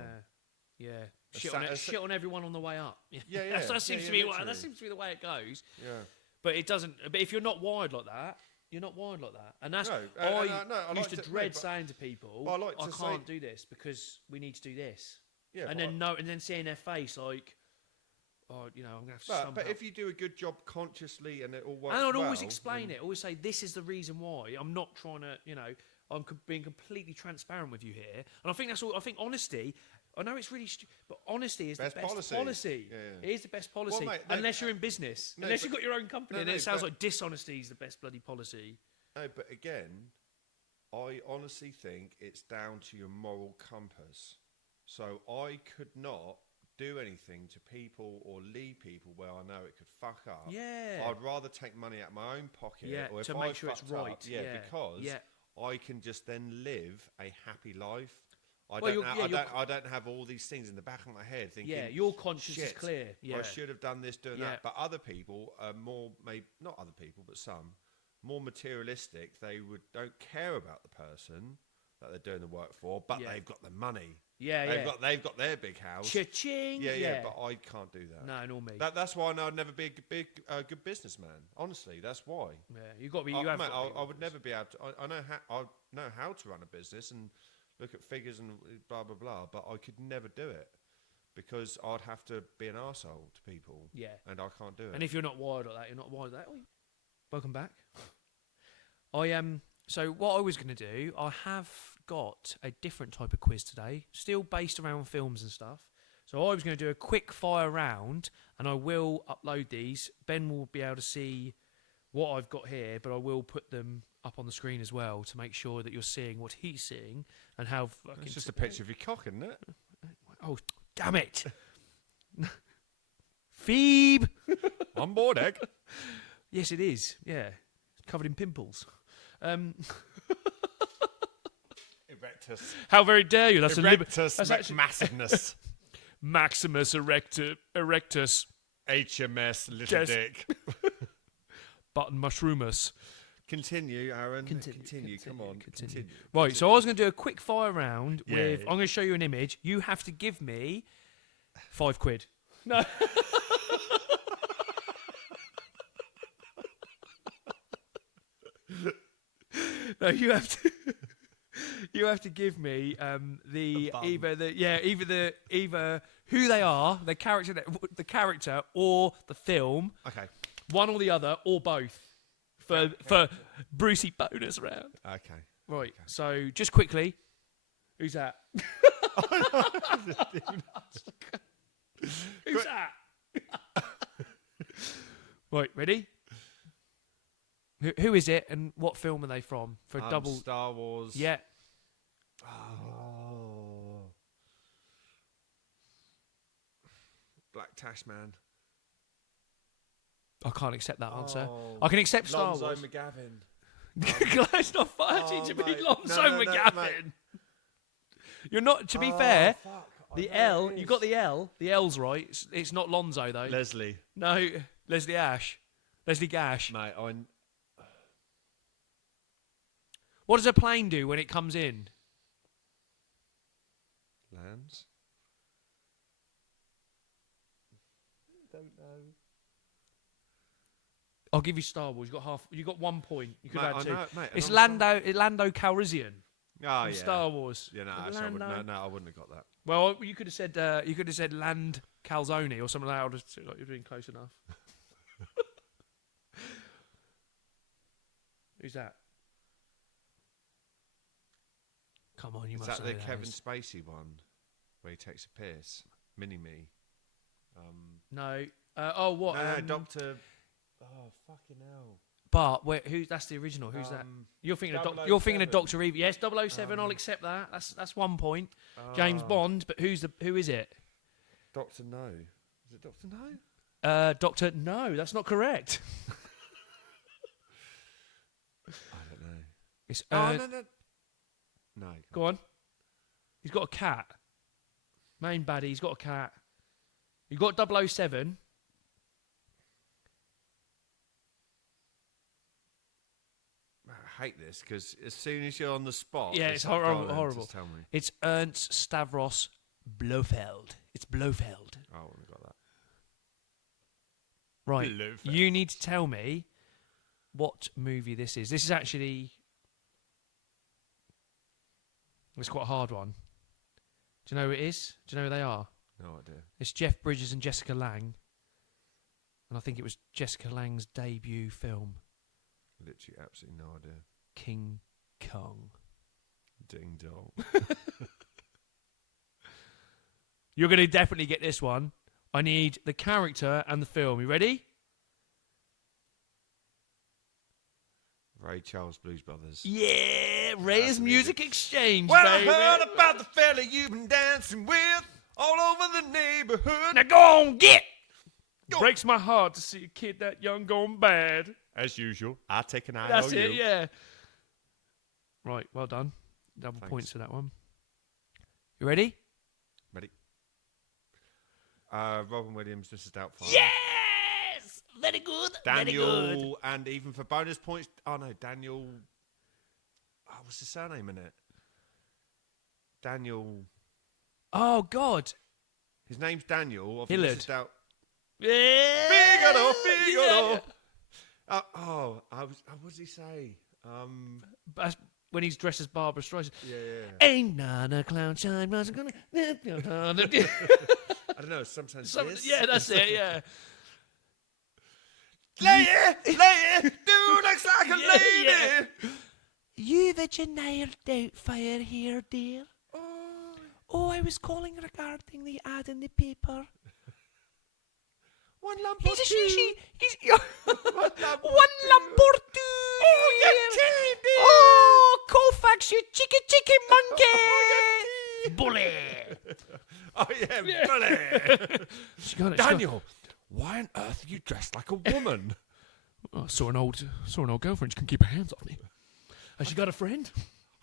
Yeah. Shit on everyone on the way up. Yeah. That seems to be the way it goes. Yeah. But it doesn't. But if you're not wired like that, you're not wired like that. And that's No, I like used to to- dread no, but- saying to people, but I like I to can't say- do this because we need to do this. Yeah, And then seeing their face like, oh, I'm gonna have to stump but out. if you do a good job consciously and it all works And I'd well, always explain then- it. Always say, this is the reason why. I'm not trying to, I'm being completely transparent with you here. And I think that's all. I think honesty. I know it's really stupid, but honesty is Best the best policy. policy. Yeah. It is the best policy. mate, no, unless you're in business. no, unless but- you've got your own company. no, And then no, it sounds but- like dishonesty is the best bloody policy. No, but again, I honestly think it's down to your moral compass. So I could not do anything to people or lead people where I know it could fuck up. Yeah. I'd rather take money out of my own pocket, Yeah, or if to I make sure it's fucked up, right. yeah, Yeah, because yeah. I can just then live a happy life. I Well, don't, you're- ha- yeah, I, you're don't, I don't have all these things in the back of my head thinking, Yeah, your conscience is shit, clear. Yeah. I should have done this, doing Yeah. that. But other people are more, maybe not other people, but some more materialistic. They don't care about the person that they're doing the work for, but Yeah. they've got the money. Yeah, They've got their big house. Cha-ching. Yeah, but I can't do that. No, nor me. That's why I know I'd never be a good businessman. Honestly, that's why. Yeah, you've got to be. I, You have mate, got to be I would never be able to. I know how to run a business and look at figures and blah blah blah, but I could never do it because I'd have to be an arsehole to people. Yeah. And I can't do it. And if you're not wired like that, you're not wired like that. Oi. Welcome back. I am. So what I was going to do, I have got a different type of quiz today, still based around films and stuff. So I was going to do a quick fire round, and I will upload these. Ben will be able to see what I've got here, but I will put them up on the screen as well to make sure that you're seeing what he's seeing and how fucking. It's just a picture of your cock, isn't it? Oh, damn it! Phoebe. On board, egg. Yes, it is. Yeah, covered in pimples. Erectus. How very dare you? That's Erectus that's actually massiveness. Maximus erectus HMS little Yes. dick. button mushroomous. Continue, Aaron. Continue. Come on. Continue. Right, so I was going to do a quick fire round Yeah. with. I'm going to show you an image. You have to give me £5. No. No, you have to. You have to give me the bum. either who they are, the character, or the film, Okay. one or the other, or both, for Brucey bonus round. Okay. Right. So just quickly, who's that? Who's that? Right. Ready? Who is it, and what film are they from? For double. Star Wars. Yeah. Oh. Black Tash Man. I can't accept that answer. Oh. I can accept Star Lonzo Wars. McGavin. It's not funny Oh, to be mate. Lonzo No, McGavin. mate. You're not. To be Oh, fair, fuck. I the know L. it You is. got the L. The L's right. It's not Lonzo though. Leslie. No, Leslie Ash. Leslie Gash. Mate, What does a plane do when it comes in? Lands. Don't know. I'll give you Star Wars. You got half. You got 1 point. You could Mate, have I two. know, mate, It's and I'm Lando Calrissian Oh, from yeah. Star Wars. Yeah, no, Is it actually, Lando? no, I wouldn't have got that. Well, you could have said. You could have said Land Calzone or something like that. I would have said, like, you're doing close enough. Who's that? Come on, you Is must that know the that Kevin is. Spacey one where he takes a piss? Mini-me. No. Oh, what? No, Doctor. Oh, fucking hell. But wait, who? That's the original. Who's that? You're thinking of You're thinking of 007. Doctor Evil. Yes, 007. I'll accept that. That's 1 point. James Bond. But who is it? Doctor No. Is it Doctor No? Doctor. No, that's not correct. I don't know. It's Oh, no. No. Go on. He's got a cat. Main baddie. He's got a cat. You got 007. I hate this because as soon as you're on the spot, Yeah, it's horrible. go on then, Horrible. just tell me. It's Ernst Stavros Blofeld. It's Blofeld. Oh, I wouldn't have got that. Right. Blofeld. You need to tell me what movie this is. This is actually... It's quite a hard one. Do you know who it is? Do you know who they are? No idea. It's Jeff Bridges and Jessica Lange. And I think it was Jessica Lange's debut film, Literally absolutely no idea. King Kong. Ding dong. You're going to definitely get this one. I need the character and the film. You ready? Ray Charles Blues Brothers. Yeah, Ray's That's Music Exchange, Well, baby. I heard about the fella you've been dancing with all over the neighborhood. Now go on, get! Breaks my heart to see a kid that young gone bad. As usual, I take an eye That's on it, you. yeah. Right, well done. Double Thanks. points for that one. You ready? Ready? Robin Williams, Mrs. Doubtfire. Yes! Very good. Daniel, Very good. and even for bonus points, Daniel. Oh, what's his surname in it? Daniel. Oh, God. His name's Daniel. Of Hillard. Mrs. Doubt. Yeah. Figaro, Figaro. Yeah. What does he say? That's when he's dressed as Barbara Streisand. Yeah. Ain't not a clown shine, wasn't gonna. I don't know. Sometimes this. Yeah, that's it. Yeah. Lady, do looks like a lady. Yeah. You that your nailed Doubtfire here, dear. Oh, I was calling regarding the ad in the paper. One lump He's or a two. shishi. He's One lump or two. Oh, you teeny dear. Oh, Koufax, you chicky monkey. Bully. Oh yeah, bully. She got it. Daniel, why on earth are you dressed like a woman? I saw an old girlfriend. She couldn't keep her hands off me. Has she got a friend?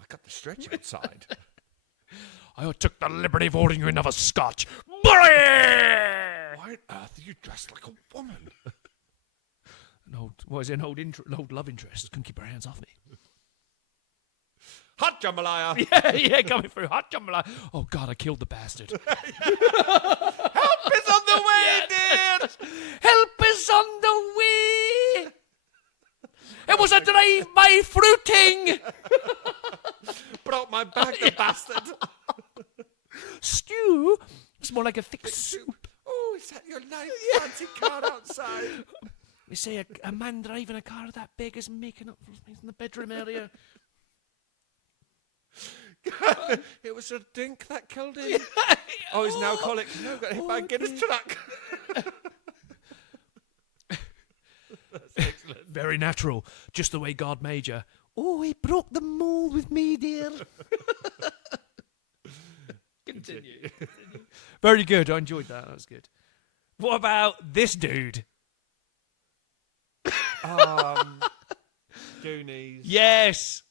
I got the stretch outside. I took the liberty of ordering you another scotch. Bully. Why on earth are you dressed like a woman? An old love interest. Couldn't keep her hands off me. Hot jambalaya. Yeah, coming through. Hot jambalaya. Oh, God, I killed the bastard. Help is on the way, dear. Help is on the way. It was a drive-by fruiting. Brought my bag, the bastard. Stew? It's more like a thick soup. Oh, is that your nice fancy car outside? We say a man driving a car that big is making up for things in the bedroom area. It was a dink that killed him. Oh, he's an alcoholic. No, got hit by a Guinness truck. Very natural. Just the way God made you. Oh, he broke the mold with me, dear. Continue. Very good. I enjoyed that. That was good. What about this dude? Goonies. Yes.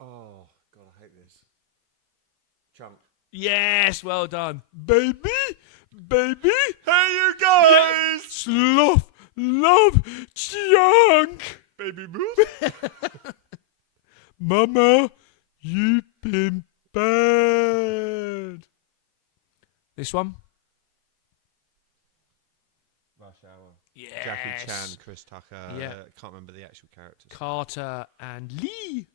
Oh, God, I hate this. Chunk. Yes. Well done. Baby. Hey, you guys. Sloth. Love. Chunk. Baby move. Mama, you've been bad. This one? Rush Hour. Yes. Jackie Chan, Chris Tucker. Yeah. Can't remember the actual characters. Carter and Lee.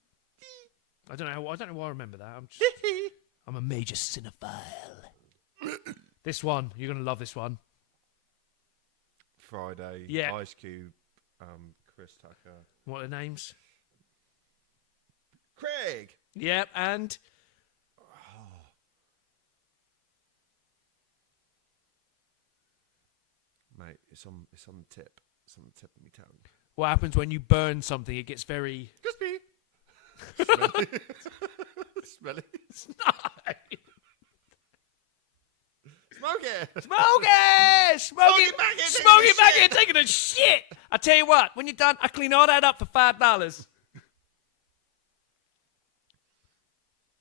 I don't know why I remember that. I'm a major cinephile. This one, you're gonna love this one. Friday. Yeah. Ice Cube. Chris Tucker. What are the names? Craig. Yep, and Mate, it's on the tip. It's on the tip of my tongue. what happens when you burn something? It gets very Crispy. Smelly. Smelly. Smoky. Smoky back here taking a shit. I tell you what, when you're done, I clean all that up for $5.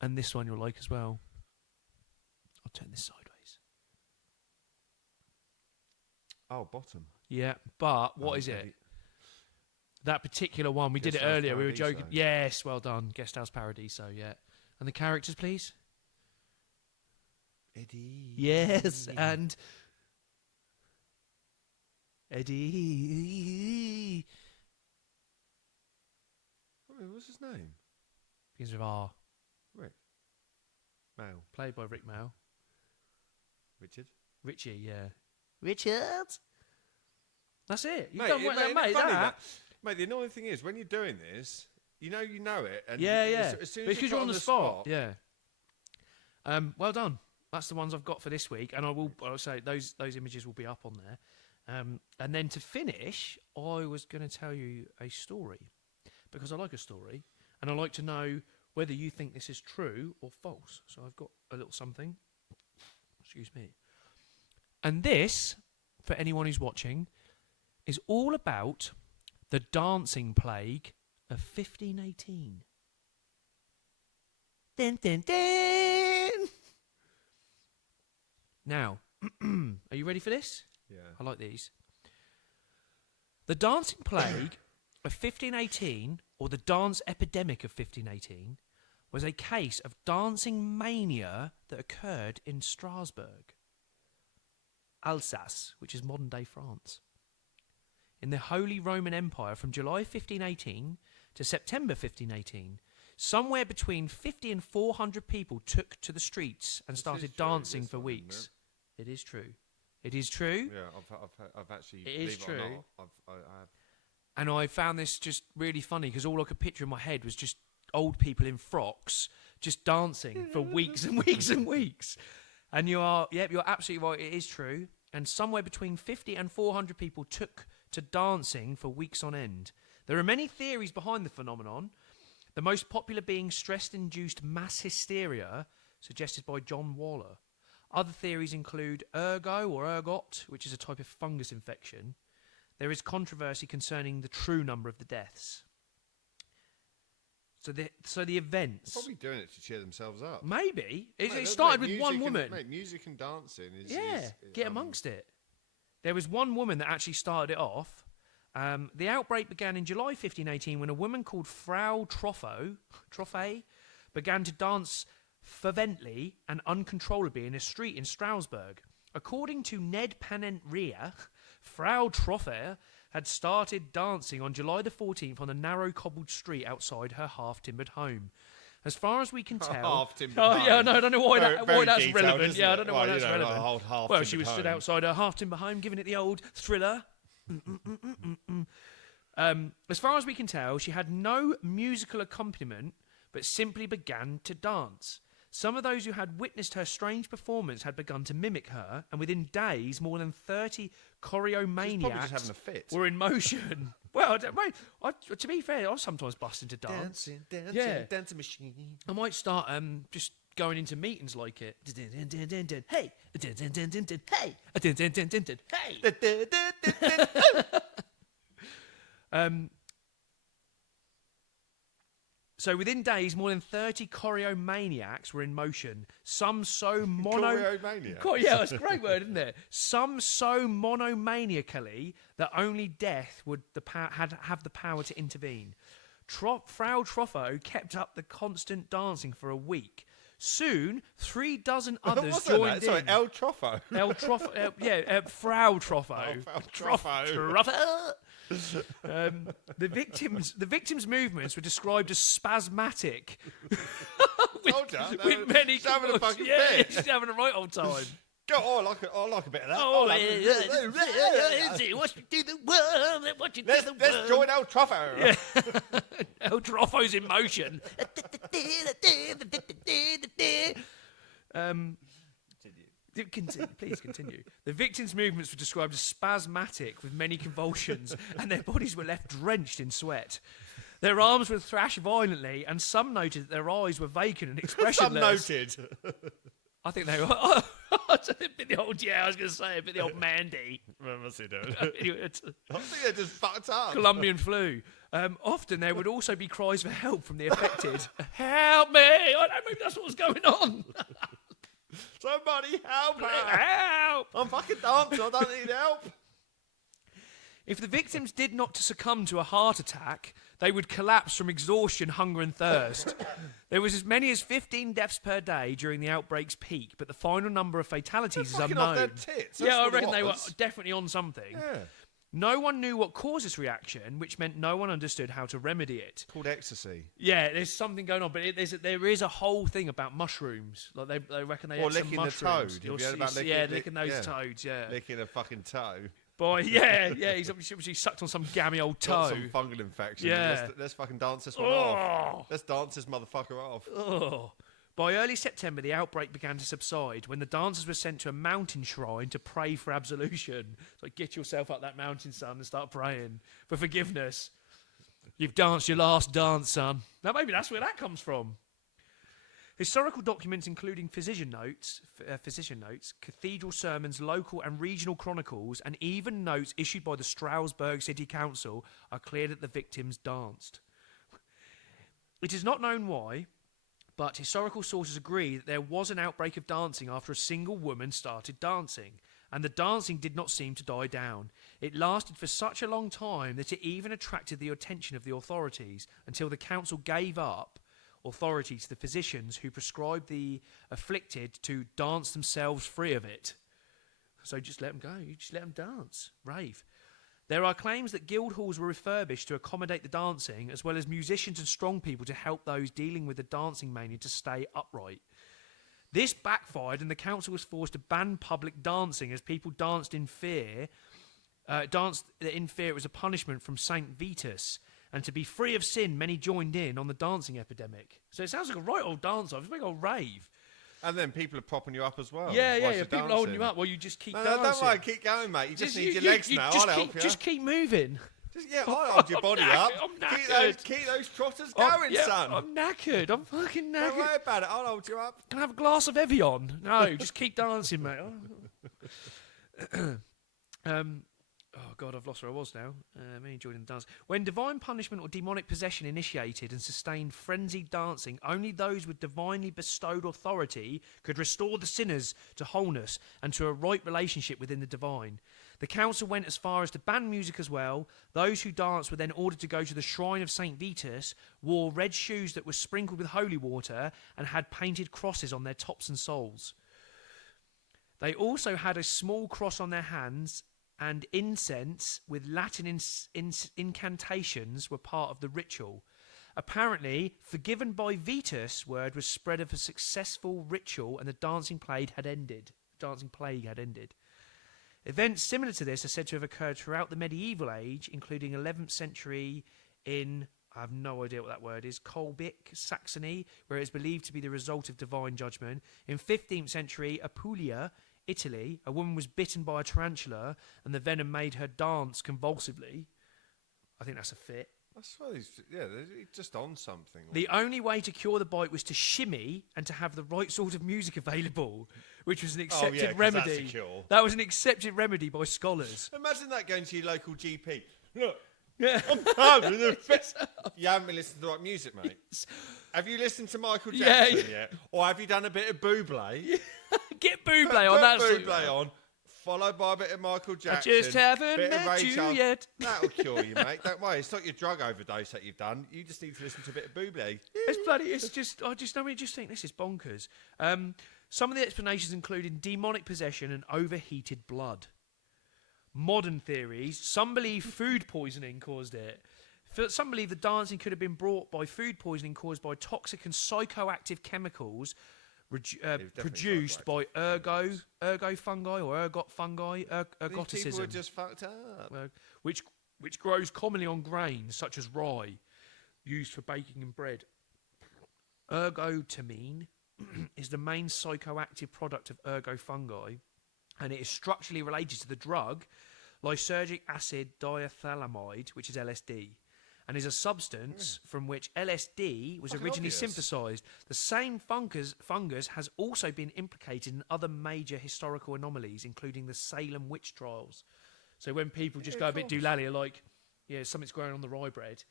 And this one you'll like as well. I'll turn this sideways. Oh, bottom. Yeah, but what is it? That particular one, we did it Guest House earlier. We were Paradiso. joking. Yes, well done. Guest House Paradiso, yeah. And the characters, please? Eddie. Yes, and... Eddie... What's his name? Begins with R. Rick. Mal. Played by Rick Mal. Richard. Richie, yeah. Richard. That's it. You've Mate, done well, isn't it mate. funny That. Mate, the annoying thing is when you're doing this, you know it, and Yeah. As soon as Because you you're put on the the spot. Yeah. Well done. That's the ones I've got for this week, and I'll say those images will be up on there. And then to finish, I was going to tell you a story because I like a story, and I like to know whether you think this is true or false. So I've got a little something. Excuse me. And this, for anyone who's watching, is all about the dancing plague of 1518. Dun, dun, dun. Now, are you ready for this? Yeah. I like these. The dancing plague of 1518, or the dance epidemic of 1518, was a case of dancing mania that occurred in Strasbourg, Alsace, which is modern-day France. In the Holy Roman Empire from July 1518 to September 1518, somewhere between 50 and 400 people took to the streets and started dancing for weeks. It is true. It is true. Yeah, I've actually. It is true. It or not, I have. And I found this just really funny because all I could picture in my head was just old people in frocks just dancing for weeks and weeks and weeks. And you're absolutely right. It is true. And somewhere between 50 and 400 people took to dancing for weeks on end. There are many theories behind the phenomenon, the most popular being stress-induced mass hysteria, suggested by John Waller. Other theories include ergo or ergot, which is a type of fungus infection. There is controversy concerning the true number of the deaths. So the events... They're probably doing it to cheer themselves up. Maybe. It Mate, started with one woman. Mate, music and dancing is... Get amongst it. There was one woman that actually started it off. The outbreak began in July 1518 when a woman called Frau Troffe began to dance fervently and uncontrollably in a street in Strasbourg. According to Ned Pannant Rea, Frau Troffe had started dancing on July the 14th on a narrow cobbled street outside her half-timbered home. As far as we can tell... Half-timbered Oh, home. yeah, no, I don't know why that's detailed, relevant. isn't Yeah, it? I don't know why that's relevant. Like a whole half-timbered Well, she was stood home. outside her half-timber home, giving it the old thriller. As far as we can tell, she had no musical accompaniment, but simply began to dance. Some of those who had witnessed her strange performance had begun to mimic her, and within days, more than 30 choreomaniacs just having a fit. were in motion. Well, to be fair, I sometimes bust into dance. Dancing machine. I might start just going into meetings like it. Hey, hey. So within days, more than 30 choreomaniacs were in motion. Some so Choreomaniacs? Yeah, that's a great word, isn't it? Some so monomaniacally that only death would have the power to intervene. Frau Troffe kept up the constant dancing for a week. Soon, 36 others joined in. Sorry, El Trofo. El Troffe, Frau Troffe. Trofo. The victims' movements were described as spasmatic. with many she's having a fucking yeah, fit. she's having a right old time. Go, I like a bit of that. Let's join El Trofo. Yeah. El Troffo's in motion. Please continue. The victims' movements were described as spasmatic with many convulsions, and their bodies were left drenched in sweat. Their arms would thrash violently, and some noted that their eyes were vacant and expressionless. Some noted. I think they were. I was going to say a bit the old Mandy. What was he doing? I I think they just fucked up. Colombian flu. Often there would also be cries for help from the affected. Help me! I don't know, maybe that's what was going on. Somebody help me! Help! I'm fucking dancing. I don't need help. If the victims did not succumb to a heart attack, they would collapse from exhaustion, hunger and thirst. There was as many as 15 deaths per day during the outbreak's peak, but the final number of fatalities is unknown. Off their tits. Yeah, I reckon they were definitely on something. Yeah. No one knew what caused this reaction, which meant no one understood how to remedy it. Called ecstasy. Yeah, there's something going on, but there is a whole thing about mushrooms. Like they reckon they Or ate some licking the mushrooms. toad. Have you heard about licking those toads. Yeah, licking a fucking toe. Boy, yeah. He's obviously sucked on some gammy old toe. Got some fungal infection. Yeah. Let's fucking dance this one off. Let's dance this motherfucker off. Oh. By early September, the outbreak began to subside when the dancers were sent to a mountain shrine to pray for absolution. It's like, get yourself up that mountain, son, and start praying for forgiveness. You've danced your last dance, son. Now, maybe that's where that comes from. Historical documents, including physician notes, cathedral sermons, local and regional chronicles, and even notes issued by the Strasbourg City Council, are clear that the victims danced. It is not known why, but historical sources agree that there was an outbreak of dancing after a single woman started dancing, and the dancing did not seem to die down. It lasted for such a long time that it even attracted the attention of the authorities until the council gave up authority to the physicians who prescribed the afflicted to dance themselves free of it. So just let them go. You just let them dance. Rave. There are claims that guild halls were refurbished to accommodate the dancing, as well as musicians and strong people to help those dealing with the dancing mania to stay upright. This backfired, and the council was forced to ban public dancing as people danced in fear. It was a punishment from Saint Vitus, and to be free of sin, many joined in on the dancing epidemic. So it sounds like a right old dance-off. It's a big old rave. And then people are propping you up as well. Yeah. People are holding you up while you just keep dancing. No, don't worry, keep going, mate. You just need your legs now. I'll help you. Just keep moving. I'll hold your body up. I'm knackered. Keep those trotters going, son. I'm knackered. I'm fucking knackered. Don't worry about it. I'll hold you up. Can I have a glass of Evian? No, just keep dancing, mate. Oh, God, I've lost where I was now. Me enjoying the dance. When divine punishment or demonic possession initiated and sustained frenzied dancing, only those with divinely bestowed authority could restore the sinners to wholeness and to a right relationship within the divine. The council went as far as to ban music as well. Those who danced were then ordered to go to the shrine of St. Vitus, wore red shoes that were sprinkled with holy water, and had painted crosses on their tops and soles. They also had a small cross on their hands, and incense with Latin incantations were part of the ritual. Apparently, forgiven by Vitus word was spread of a successful ritual, and the dancing plague had ended. Events similar to this are said to have occurred throughout the medieval age, including 11th century in, I have no idea what that word is, Kolbik, Saxony, where it is believed to be the result of divine judgment. In 15th century, Apulia, Italy, a woman was bitten by a tarantula and the venom made her dance convulsively. I think that's a fit. That's why he's just on something. The only way to cure the bite was to shimmy and to have the right sort of music available, which was an accepted remedy. That's a cure. That was an accepted remedy by scholars. Imagine that going to your local GP. Look, Yeah. You haven't been listening to the right music, mate. Have you listened to Michael Jackson yet? Or have you done a bit of Bublé? Get Bublé on that. Put Bublé on, followed by a bit of Michael Jackson. I just haven't bit met you yet. That'll cure you, mate. Don't worry. It's not your drug overdose that you've done. You just need to listen to a bit of Bublé. It's just think this is bonkers. Some of the explanations include demonic possession and overheated blood. Modern theories. Some believe food poisoning caused it. Some believe the dancing could have been brought by food poisoning caused by toxic and psychoactive chemicals produced by ergo fungi or ergot fungi, ergoticism. These people are just fucked up. Which grows commonly on grains such as rye, used for baking and bread. Ergotamine is the main psychoactive product of ergo fungi, and it is structurally related to the drug lysergic acid diethylamide, which is LSD, and is a substance from which LSD was originally synthesized. The same fungus has also been implicated in other major historical anomalies, including the Salem witch trials. So when people just go a bit doolally, like, something's growing on the rye bread,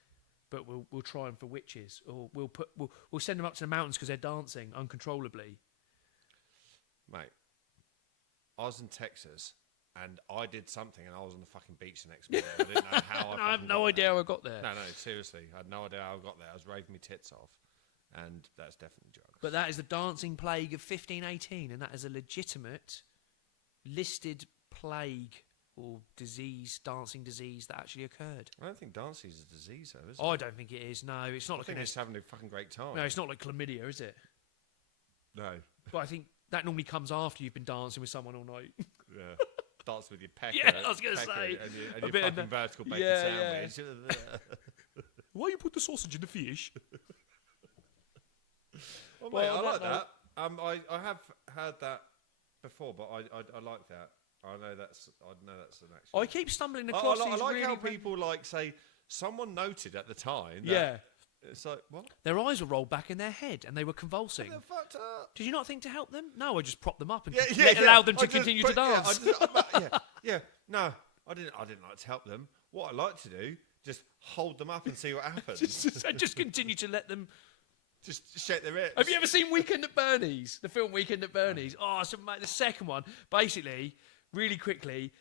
but we'll try them for witches, or we'll send them up to the mountains because they're dancing uncontrollably. Mate, I was in Texas. And I did something, and I was on the fucking beach the next morning. I didn't know how. I have no idea how I got there. No, seriously, I had no idea how I got there. I was raving my tits off, and that's definitely drugs. But that is the dancing plague of 1518, and that is a legitimate listed plague or dancing disease that actually occurred. I don't think dancing is a disease, though, is it? I don't think it is. No, it's not I like think it's having a fucking great time. No, it's not like chlamydia, is it? No. But I think that normally comes after you've been dancing with someone all night. Yeah. Dance with your pecker. Yeah, I was going to say. And your fucking vertical bacon sandwich. Why you put the sausage in the fish? Well, mate, I like that. I have heard that before, but I like that. I know that's an actual. I keep stumbling across I these like really how people say someone noted at the time. That Yeah. It's like, what? Their eyes were rolled back in their head and they were convulsing. They're fucked up. Did you not think to help them? No, I just propped them up and Yeah, allowed them to continue to dance. No, I didn't like to help them. What I like to do, just hold them up and see what happens. just continue to let them. Just shake their hips. Have you ever seen Weekend at Bernie's? The film Weekend at Bernie's? Oh, so the second one. Basically, really quickly,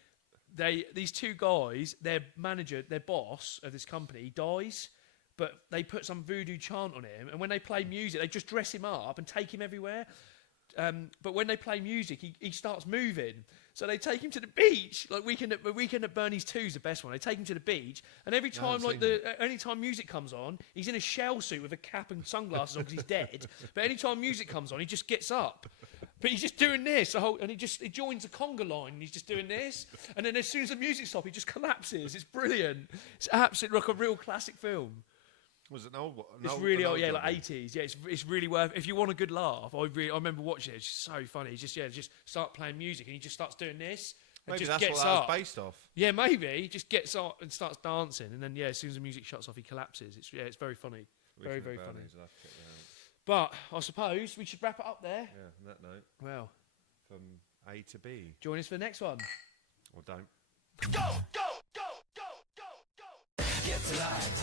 these two guys, their manager, their boss of this company dies, but they put some voodoo chant on him, and when they play music, they just dress him up and take him everywhere. But when they play music, he starts moving. So they take him to the beach. Like Weekend at Bernie's 2 is the best one. They take him to the beach, and every time anytime music comes on, he's in a shell suit with a cap and sunglasses on because he's dead. But anytime music comes on, he just gets up. But he's just doing this, and he joins a conga line, and he's just doing this. And then as soon as the music stops, he just collapses. It's brilliant. It's absolutely like a real classic film. Was it an old one? It's really old, yeah, like 80s. Yeah, it's really worth. If you want a good laugh, I remember watching it. It's just so funny. It's just start playing music and he just starts doing this. Maybe just that's gets what that up. was based off. Yeah, maybe he just gets up and starts dancing, and then as soon as the music shuts off, he collapses. It's very funny, very funny. But I suppose we should wrap it up there. Yeah, on that note. Well, from A to B. Join us for the next one. Or don't. Go, go, go, go, go, go. Get to life.